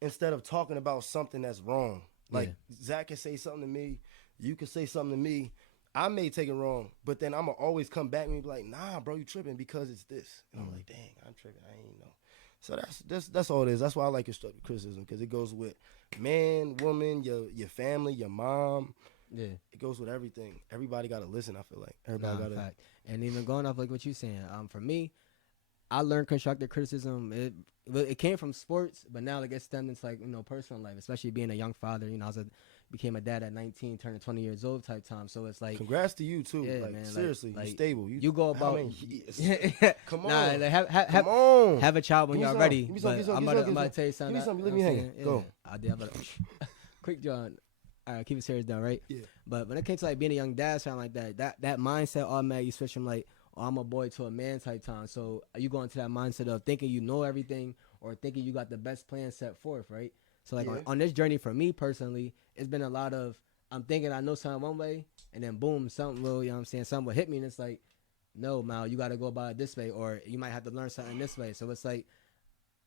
instead of talking about something that's wrong. Like Zach can say something to me, you can say something to me. I may take it wrong, but then I'm gonna always come back and be like, nah, bro, you tripping because it's this. And I'm like, dang, I'm tripping. I ain't know. So that's all it is. That's why I like constructive criticism because it goes with man, woman, your family, your mom. Yeah, it goes with everything. Everybody got to listen. I feel like everybody got to. And even going off like what you saying, for me, I learned constructive criticism. It came from sports, but now like it stemmed into like personal life, especially being a young father. Became a dad at 19, turning 20 years old type time. So it's like congrats to you too. yeah, like man, seriously, like, you stable. You go how about many years? Come on, nah, like, come on. have a child when Give me y'all some. ready. Give me some, But give me some, I'm give me about some, to tell you something. Give me some. You Leave know me what I'm hanging. saying? Go. Yeah, I did. Quick, John. All right, keep it serious down, right? Yeah. But when it came to like being a young dad, something like that mindset automatically you switch from like, oh, I'm a boy to a man type time. So you go into that mindset of thinking you know everything or thinking you got the best plan set forth, right? So like on this journey for me personally, it's been a lot of I'm thinking I know something one way, and then boom, something will, something will hit me, and it's like, no, Mal, you got to go about it this way, or you might have to learn something this way. So it's like,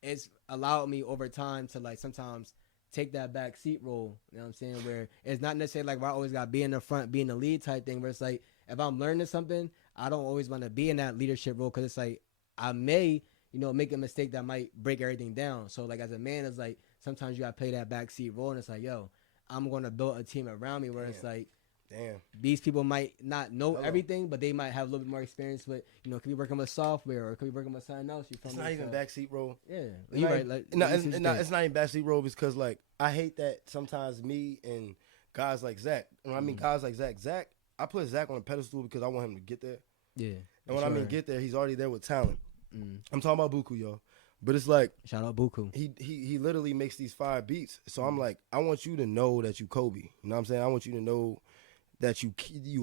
it's allowed me over time to like sometimes take that back seat role, you know what I'm saying? Where it's not necessarily like where I always got to be in the front, be in the lead type thing, where it's like, if I'm learning something, I don't always want to be in that leadership role because it's like, I may, make a mistake that might break everything down. So like as a man, it's like, sometimes you got to play that back seat role and it's like, yo, I'm going to build a team around me where it's like, these people might not know everything, but they might have a little bit more experience with, could be working with software or could be working with something else. You feel it's me? not even backseat role. Yeah. You're right. Like, it's not even backseat role because, like, I hate that sometimes me and guys like Zach, when I mean guys like Zach, I put Zach on a pedestal because I want him to get there. Yeah. And when I mean get there, he's already there with talent. I'm talking about Buku, yo. But it's like, shout out Buku. He literally makes these fire beats. So I'm like, I want you to know that you Kobe. You know what I'm saying? I want you to know that you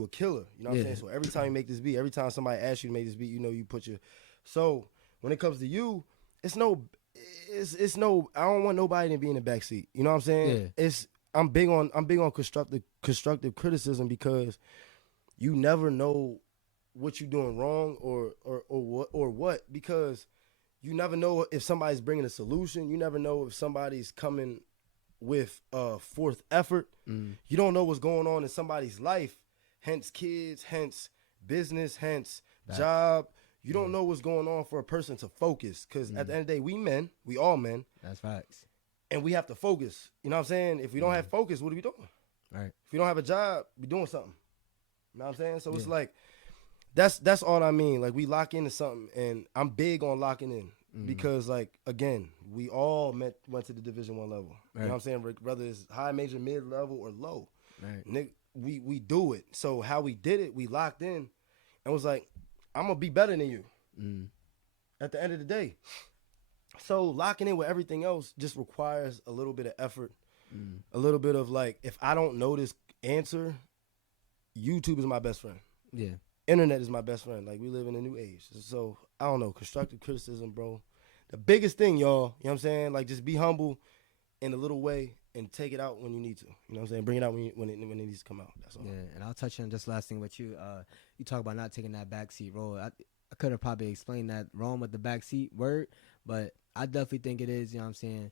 a killer. You know what I'm saying? So every time you make this beat, every time somebody asks you to make this beat, you put your. So when it comes to you, it's no. I don't want nobody to be in the backseat. You know what I'm saying? Yeah. I'm big on constructive criticism because you never know what you're doing wrong or what because you never know if somebody's bringing a solution. You never know if somebody's coming with a fourth effort. You don't know what's going on in somebody's life, hence kids, hence business, hence job. You don't know what's going on for a person to focus because at the end of the day, we all men. That's facts. And we have to focus. You know what I'm saying? If we don't have focus, what are we doing? Right. If we don't have a job, we doing something. You know what I'm saying? So it's like, that's all I mean. Like, we lock into something, and I'm big on locking in because, like, again, we all went to the Division I level. You know what I'm saying? Whether it's high, major, mid level, or low. Right. We do it. So how we did it, we locked in and was like, I'm going to be better than you at the end of the day. So locking in with everything else just requires a little bit of effort, a little bit of, like, if I don't know this answer, YouTube is my best friend. Yeah. Internet is my best friend. Like, we live in a new age. So, I don't know, constructive criticism, bro. The biggest thing, y'all, you know what I'm saying? Like, just be humble in a little way and take it out when you need to. You know what I'm saying? Bring it out when it needs to come out. That's all. Yeah, and I'll touch on just last thing with you. You talk about not taking that backseat role. I could have probably explained that wrong with the backseat word, but I definitely think it is, you know what I'm saying,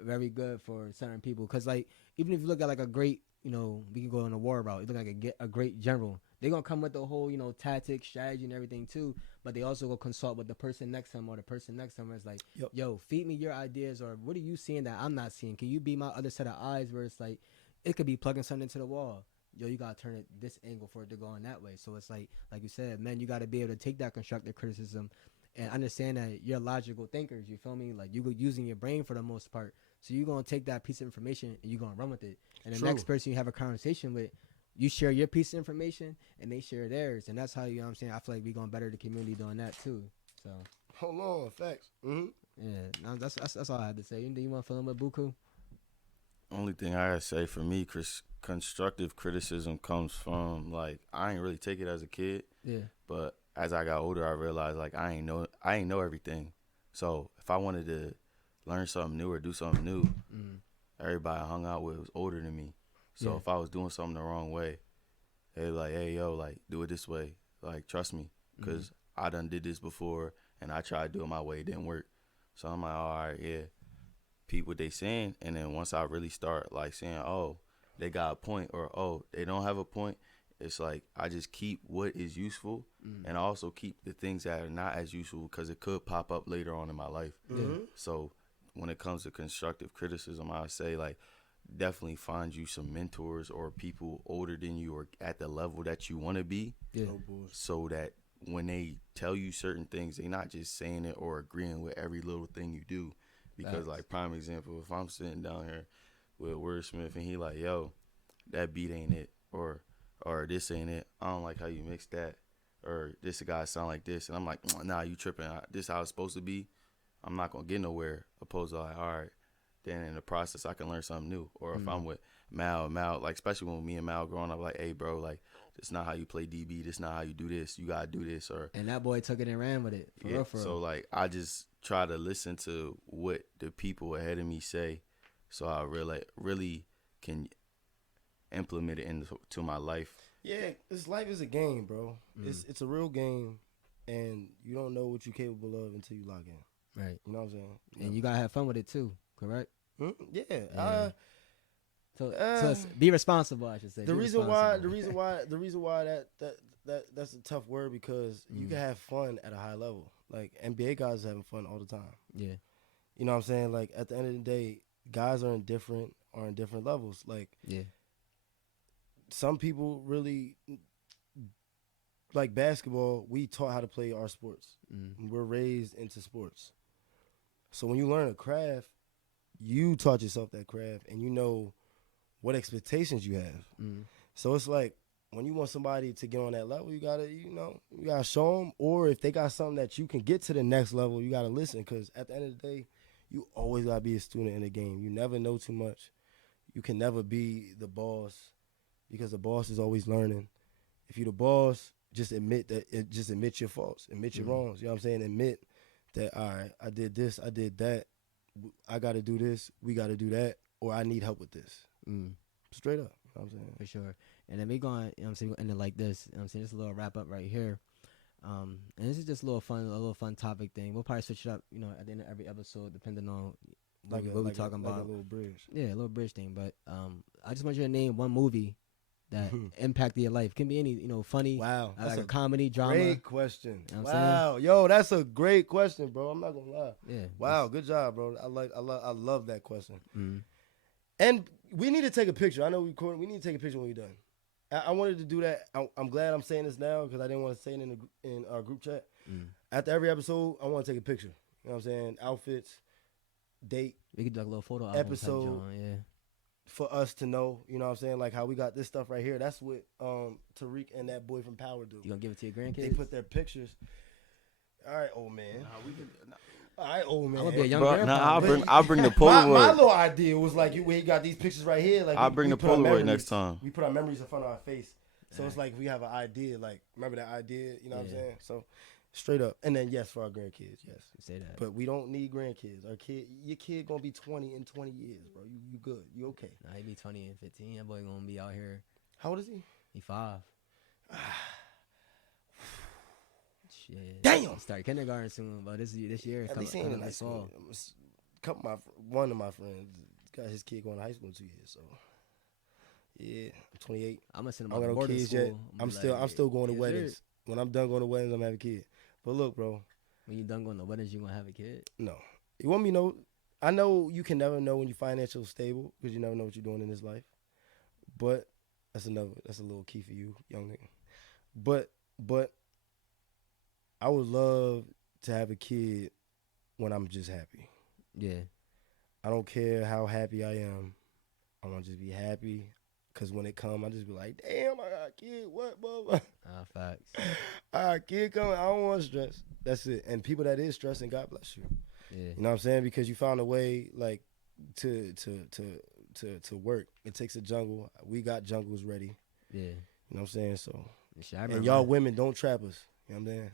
very good for certain people. Because, like, even if you look at, like, a great, we can go on a war route. You look like a great general. They're going to come with the whole, tactics, strategy, and everything, too. But they also go consult with the person next to them or the person next to them. It's like, yo, feed me your ideas, or what are you seeing that I'm not seeing? Can you be my other set of eyes where it's like, it could be plugging something into the wall. Yo, you got to turn it this angle for it to go in that way. So it's like you said, man, you got to be able to take that constructive criticism and understand that you're logical thinkers. You feel me? Like, you go using your brain for the most part. So you're going to take that piece of information and you're going to run with it. And the next person you have a conversation with, you share your piece of information and they share theirs. And that's how, you know what I'm saying, I feel like we're going to better the community doing that too. So hold on, facts. Yeah, no, that's all I had to say. Anything you want to fill in with Buku? Only thing I gotta say for me, constructive criticism comes from, like, I ain't really take it as a kid. Yeah. But as I got older, I realized, like, I ain't know everything. So if I wanted to learn something new or do something new, everybody I hung out with was older than me. So if I was doing something the wrong way, they be like, hey, yo, like, do it this way. Like, trust me, because I done did this before, and I tried to do it my way. It didn't work. So I'm like, all right, yeah. Peep what they saying, and then once I really start, like, saying, oh, they got a point, or, oh, they don't have a point, it's like I just keep what is useful, and I also keep the things that are not as useful because it could pop up later on in my life. So when it comes to constructive criticism, I would say, like, definitely find you some mentors or people older than you or at the level that you want to be, so that when they tell you certain things, they not just saying it or agreeing with every little thing you do. Because like prime example, if I'm sitting down here with Wordsmith and he like, yo, that beat ain't it, or this ain't it. I don't like how you mix that, or this guy sound like this, and I'm like, nah, you tripping. This how it's supposed to be. I'm not gonna get nowhere. Opposed to like, all right, then in the process I can learn something new. Or if I'm with Mal, like especially when me and Mal growing up, like, hey bro, like this not how you play DB. This not how you do this. You gotta do this. Or and that boy took it and ran with it. For real. So like I just try to listen to what the people ahead of me say, so I really can implement it into my life. Yeah, this life is a game, bro. It's a real game, and you don't know what you're capable of until you log in. Right. You know what I'm saying? And you gotta have fun with it too, correct? Yeah. So be responsible, I should say. The reason why that's a tough word, because you can have fun at a high level. Like NBA guys are having fun all the time. Yeah. You know what I'm saying? Like at the end of the day, guys are in different levels. Like some people really like basketball. We taught how to play our sports. We're raised into sports. So when you learn a craft, you taught yourself that craft, and you know what expectations you have. So it's like when you want somebody to get on that level, you gotta show them. Or if they got something that you can get to the next level, you gotta listen. Because at the end of the day, you always gotta be a student in the game. You never know too much. You can never be the boss, because the boss is always learning. If you're the boss, just admit your faults, admit your wrongs. You know what I'm saying? Admit that, all right, I did this, I did that. I got to do this, we got to do that, or I need help with this. Straight up. You know what I'm saying? For sure. And then we going, you know what I'm saying, end it like this. You know what I'm saying? Just a little wrap up right here. And this is just a little fun topic thing. We'll probably switch it up, at the end of every episode, depending on what we're talking about. Like a little bridge. Yeah, a little bridge thing. But I just want you to name one movie that impacted your life. Can be any, funny. Wow. Like a comedy, drama. Great question. You know what I'm saying? Yo, that's a great question, bro. I'm not gonna lie. Yeah. Wow, good job, bro. I love that question. And we need to take a picture. I know we need to take a picture when we're done. I wanted to do that. I'm glad I'm saying this now, because I didn't want to say it in our group chat. After every episode, I want to take a picture. You know what I'm saying? Outfits, date. We could do like a little photo album episode. Yeah. For us to know, you know what I'm saying? Like how we got this stuff right here. That's what Tariq and that boy from Power do. You gonna give it to your grandkids? They put their pictures. All right, old man. All right, old man. I'm gonna be a young I'll bring the Polaroid. My little idea was like, we got these pictures right here. Like I'll bring the Polaroid next time. We put our memories in front of our face. So it's like we have an idea. Like, remember that idea? You know what I'm saying? So straight up. And then, yes, for our grandkids, yes. Say that. But we don't need grandkids. Your kid gonna be 20 in 20 years, bro. You good. You okay. Nah, he be 20 and 15. That boy gonna be out here. How old is he? He 5. Shit. Damn. Start kindergarten soon, but this year At least he ain't in high school. One of my friends got his kid going to high school in 2 years, so yeah, I'm 28. I'm gonna send him I don't to got no boarding kids school. yet. I'm still going to weddings. When I'm done going to weddings, I'm gonna have a kid. But look, bro. When you done going to weddings, you gonna have a kid? No. You want me to know? I know you can never know when you're financially stable, because you never know what you're doing in this life. But that's a little key for you, young nigga. But I would love to have a kid when I'm just happy. Yeah. I don't care how happy I am. I want to just be happy. Because when it come, I just be like, damn, I got a kid. What, bro? Facts. I got a kid coming. I don't want to stress. That's it. And people that is stressing, God bless you. Yeah. You know what I'm saying? Because you found a way, like, to work. It takes a jungle. We got jungles ready. Yeah. You know what I'm saying? So, and y'all women, don't trap us. You know what I'm saying?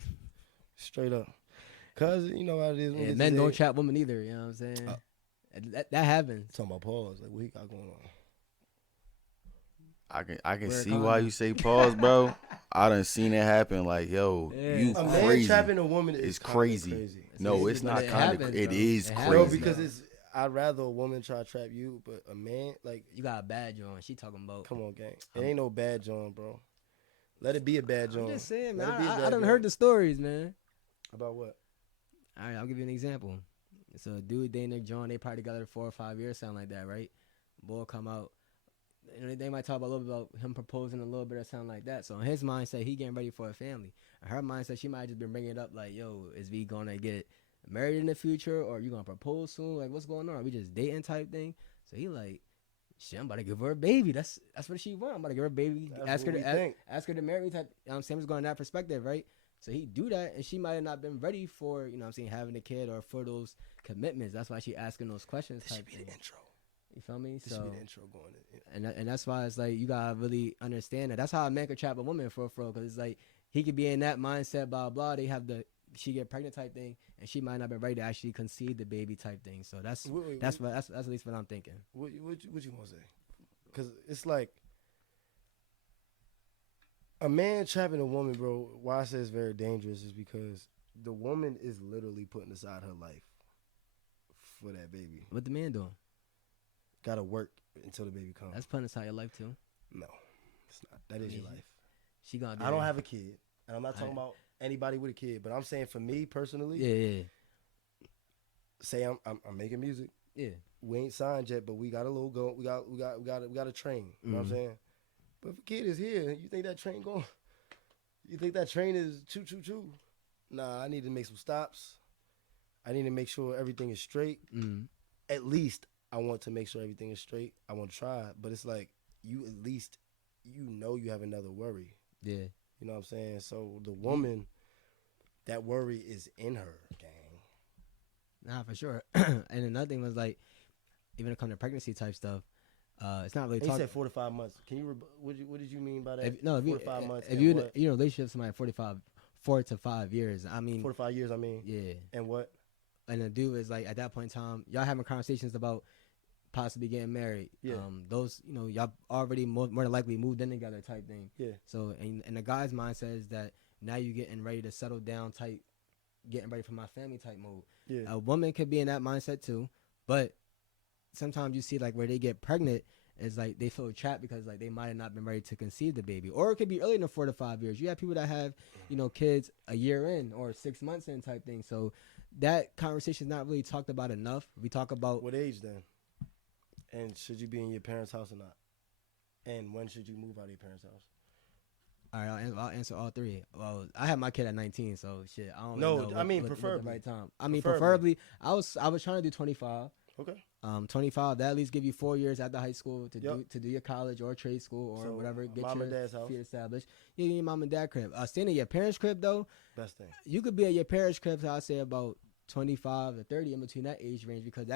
Straight up. Because you know how it is. Yeah, men don't trap women either. You know what I'm saying? That happens. Talking about pause. Like, what he got going on? I can see why you say pause, bro. I done seen it happen. Like, yo, you a crazy. Man trapping a woman is crazy. No, it's not kind of. It is crazy. Bro, because I'd rather a woman try to trap you, but a man, like, you got a badge on. She talking about. Come on, gang. It ain't no badge on, bro. Let it be a badge on. I'm just saying, man. I done heard the stories, man. About what? All right, I'll give you an example. It's a dude dating a John. They probably together 4 or 5 years, something like that, right? Boy come out. they might talk a little bit about him proposing a little bit or something like that. So in his mindset, he getting ready for a family. In her mindset, she might have just been bringing it up like, yo, is we gonna get married in the future, or you gonna propose soon? Like, what's going on? Are we just dating type thing? So he like, shit, I'm about to give her a baby. That's what she want. I'm about to give her a baby. That's Ask her to marry me type. You know what I'm saying? It's going in that perspective, right? So he do that, and she might have not been ready for, you know what I'm saying, having a kid or for those commitments. That's why she asking those questions. This should be the intro. You feel me? This should be the intro going in. And that's why it's like you gotta really understand that. That's how a man could trap a woman for because it's like he could be in that mindset, blah blah. She get pregnant type thing, and she might not be ready to actually conceive the baby type thing. So that's at least what I'm thinking. What you want to say? Because it's like a man trapping a woman, bro. Why I say it's very dangerous is because the woman is literally putting aside her life for that baby. What the man doing? Gotta work until the baby comes. That's putting aside your life too. No, it's not. That is your life. She gonna. I don't have a kid, and I'm not talking about anybody with a kid, but I'm saying for me personally. Yeah. Say I'm making music. Yeah. We ain't signed yet, but we got a little go. We got a train. You know what I'm saying? But if a kid is here, you think that train going? You think that train is choo choo choo? Nah, I need to make some stops. I need to make sure everything is straight. At least I want to make sure everything is straight. I want to try, but it's like you at least you have another worry. Yeah. You know what I'm saying? So the woman, that worry is in her, gang. Nah, for sure. And another thing was like, even when it comes to pregnancy type stuff, it's not really talking. You said 4 to 5 months. Can you? What did you mean by that? 4 to 5 months. If you in a relationship with somebody 4 to 5 years. I mean, 4 to 5 years. I mean, yeah. And what? And the dude is like at that point in time, y'all having conversations about possibly getting married. Yeah. Those y'all already more than likely moved in together type thing. Yeah. So and the guy's mindset is that now you getting ready to settle down type, getting ready for my family type mode. Yeah. A woman could be in that mindset too, but sometimes you see like where they get pregnant, it's like they feel trapped because like they might have not been ready to conceive the baby, or it could be earlier than 4 to 5 years. You have people that have kids a year in or 6 months in type thing. So that conversation is not really talked about enough. We talk about what age then, and should you be in your parents' house or not, and when should you move out of your parents' house? All right, I'll answer all three. Well, I had my kid at 19, so shit. I don't know. know. I mean, preferably. The right time. I mean, preferably. I was trying to do 25. Okay. 25. That at least give you 4 years after high school to do your college or trade school or whatever. Get mom your and dad's house. feet established. Yeah, your mom and dad crib. Staying at your parents' crib though. Best thing. You could be at your parents' crib. So I say about 25 to 30 in between that age range, because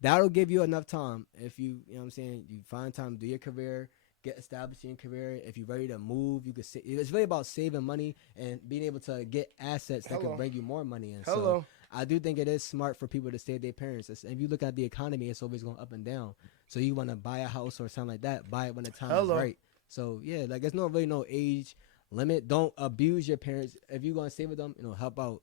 that'll give you enough time if you know what I'm saying. You find time to do your career. Get established in your career. If you're ready to move, you could. It's really about saving money and being able to get assets that can bring you more money in. So I do think it is smart for people to stay with their parents. If you look at the economy, it's always going up and down. So you want to buy a house or something like that, buy it when the time is right. So yeah, like there's no age limit. Don't abuse your parents. If you're going to stay with them, help out,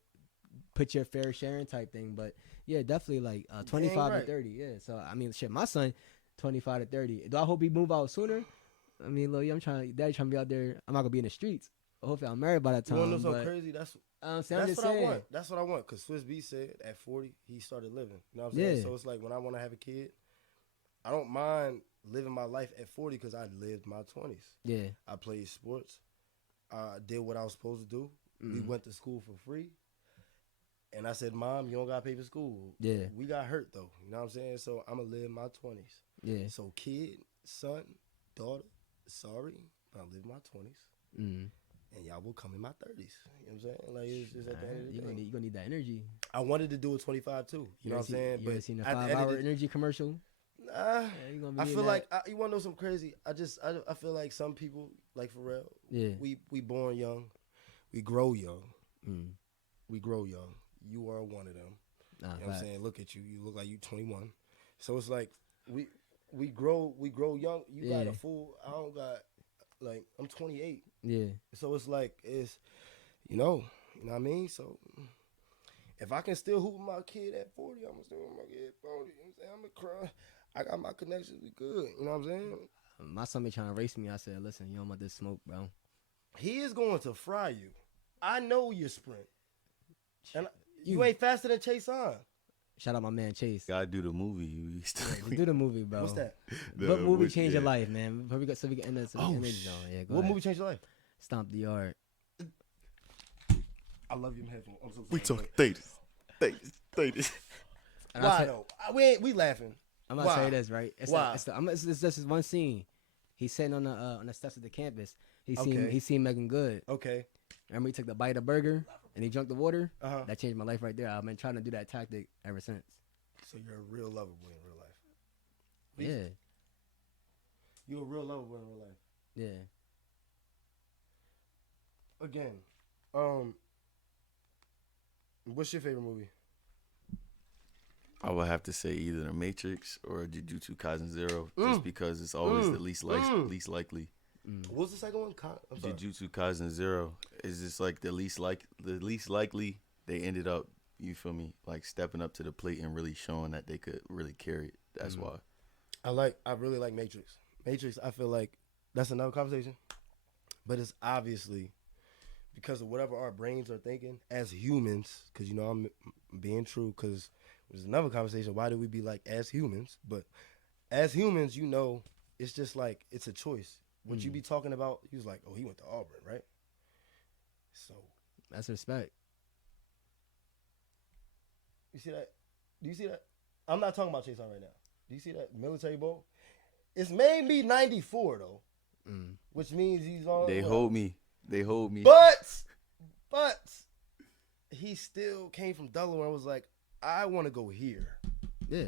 put your fair share in type thing. But yeah, definitely like 25 to 30. Yeah. So I mean, shit, my son, 25 to 30. Do I hope he move out sooner? I mean, look, daddy trying to be out there. I'm not gonna be in the streets. Hopefully, I'm married by that time. You want to know something crazy? That's what I want. That's what I want. Cause Swiss B said at 40 he started living. You know what I'm saying? So it's like when I want to have a kid, I don't mind living my life at 40 because I lived my 20s. Yeah. I played sports. I did what I was supposed to do. We went to school for free. And I said, Mom, you don't got to pay for school. Yeah. We got hurt though. You know what I'm saying? So I'm gonna live my 20s. Yeah. So kid, son, daughter. Sorry, but I live in my 20s, and y'all will come in my 30s. You know what I'm saying? Like it's just at the end of the day. You're gonna need that energy. I wanted to do it 25 too. You know what I'm saying? You ever seen a 5-hour energy commercial? Nah. Yeah, I feel like you want to know something crazy? I feel like some people, like for real. Yeah. We born young, we grow young. We grow young. You are one of them. You know what I'm saying? Look at you. You look like you 21. So it's like we grow young. You got a full. I don't got like I'm 28. Yeah. So it's like you know what I mean. So if I can still hoop with my kid at 40, I'm gonna still hoop with my kid at 40. You know what I'm saying? I'm gonna cry. I got my connections. We good. You know what I'm saying? My son be trying to race me. I said, listen, you don't want this smoke, bro. He is going to fry you. I know your sprint, and you ain't faster than Chase on. Shout out my man Chase. Gotta do the movie. You used Yeah, to. just do the movie, bro. What's that? What movie changed your life, man? Before we go, so we can end this. Oh, Yeah, go what ahead. movie changed your life? Stomp the Yard. I love your headphones. I'm so sorry. We talking 30s. And I'll Why tell- though? We laughing. I'm gonna Why? say this right. It's Why? it's just one scene. He's sitting on the steps of the campus. Okay. He seen Megan Good. Okay. Remember he took the bite of the burger and he drank the water. Uh-huh. That changed my life right there. I've been trying to do that tactic ever since. So you're a real lover boy in real life. Yeah, You're a real lover boy in real life. yeah. Again, what's your favorite movie? I would have to say either The Matrix or Jujutsu Kaisen 0, just because it's always the least likely. What's the second one? I'm sorry. Jujutsu Kaisen 0 is just like the least likely. They ended up, you feel me, like stepping up to the plate and really showing that they could really carry it. That's why. I really like Matrix. Matrix, I feel like that's another conversation, but it's obviously because of whatever our brains are thinking as humans. Because I'm being true. Because there's another conversation. Why do we be like as humans? But as humans, it's just like it's a choice. What you be talking about? He was like, oh, he went to Auburn, right? So That's respect. you see that? Do you see that? I'm not talking about Chase on right now. Do you see that military bowl? It's made me 94 though, which means he's on. They hold me. But he still came from Delaware and was like, I want to go here. Yeah.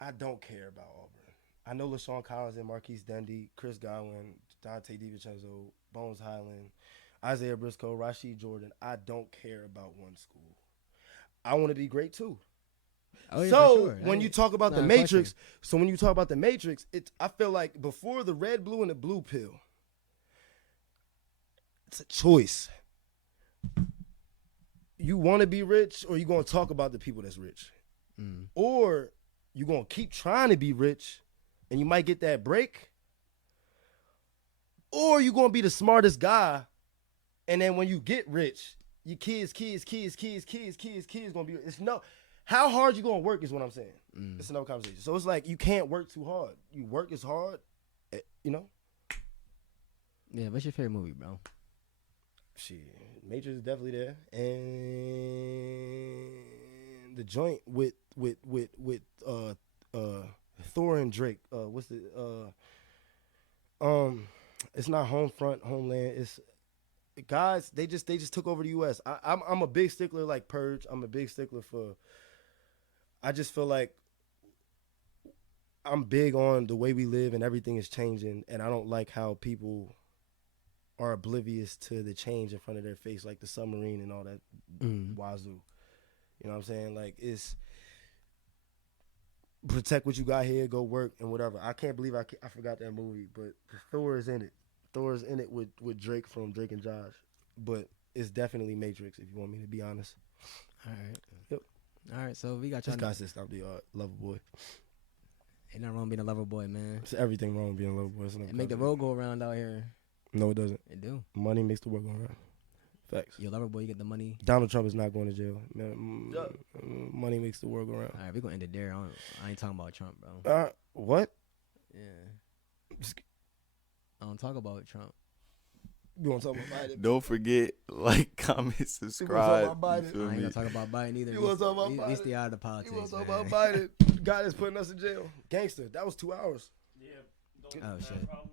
I don't care about Auburn. I know LaShawn Collins and Marquise Dundee, Chris Godwin, Dante DiVincenzo, Bones Highland, Isaiah Briscoe, Rashid Jordan. I don't care about one school. I want to be great too. Oh, yeah, So for sure. when you talk about it's the not a Matrix, I feel like before the red, blue, and the blue pill, it's a choice. You want to be rich, or you gonna talk about the people that's rich, or you gonna keep trying to be rich, and you might get that break, or you gonna be the smartest guy, and then when you get rich, your kids gonna be. How hard you gonna work is what I'm saying. It's another conversation. So it's like you can't work too hard. You work as hard, Yeah, what's your favorite movie, bro? Shit, Matrix is definitely there, and the joint with Thor and Drake. What's the It's not Homeland. It's guys. They just took over the U.S. I'm a big stickler like Purge. I'm a big stickler for. I just feel like I'm big on the way we live and everything is changing, and I don't like how people are oblivious to the change in front of their face, like the submarine and all that wazoo. You know what I'm saying? Like, it's protect what you got here, go work and whatever. I can't believe I forgot that movie, but Thor is in it. Thor is in it with Drake from Drake and Josh. But it's definitely Matrix, if you want me to be honest. All right. Yep. All right, so we got This y'all. guy said stop the lover boy. Ain't nothing wrong being a lover boy, man. It's everything wrong with being a lover boy. It make the road go around out here. No, it doesn't. It do. Money makes the world go around. Facts. You're a lover boy, you get the money. Donald Trump is not going to jail. Money makes the world go around. All right, we're going to end it there. I ain't talking about Trump, bro. What? Yeah. I don't talk about Trump. You want to talk about Biden? Don't forget, like, comment, subscribe. about Biden? You feel I ain't me? going to talk about Biden either. You want to talk about Biden? We stay out of the politics, You want to talk man. about Biden? God is putting us in jail. Gangster. That was 2 hours. Yeah. Oh, shit. Problem,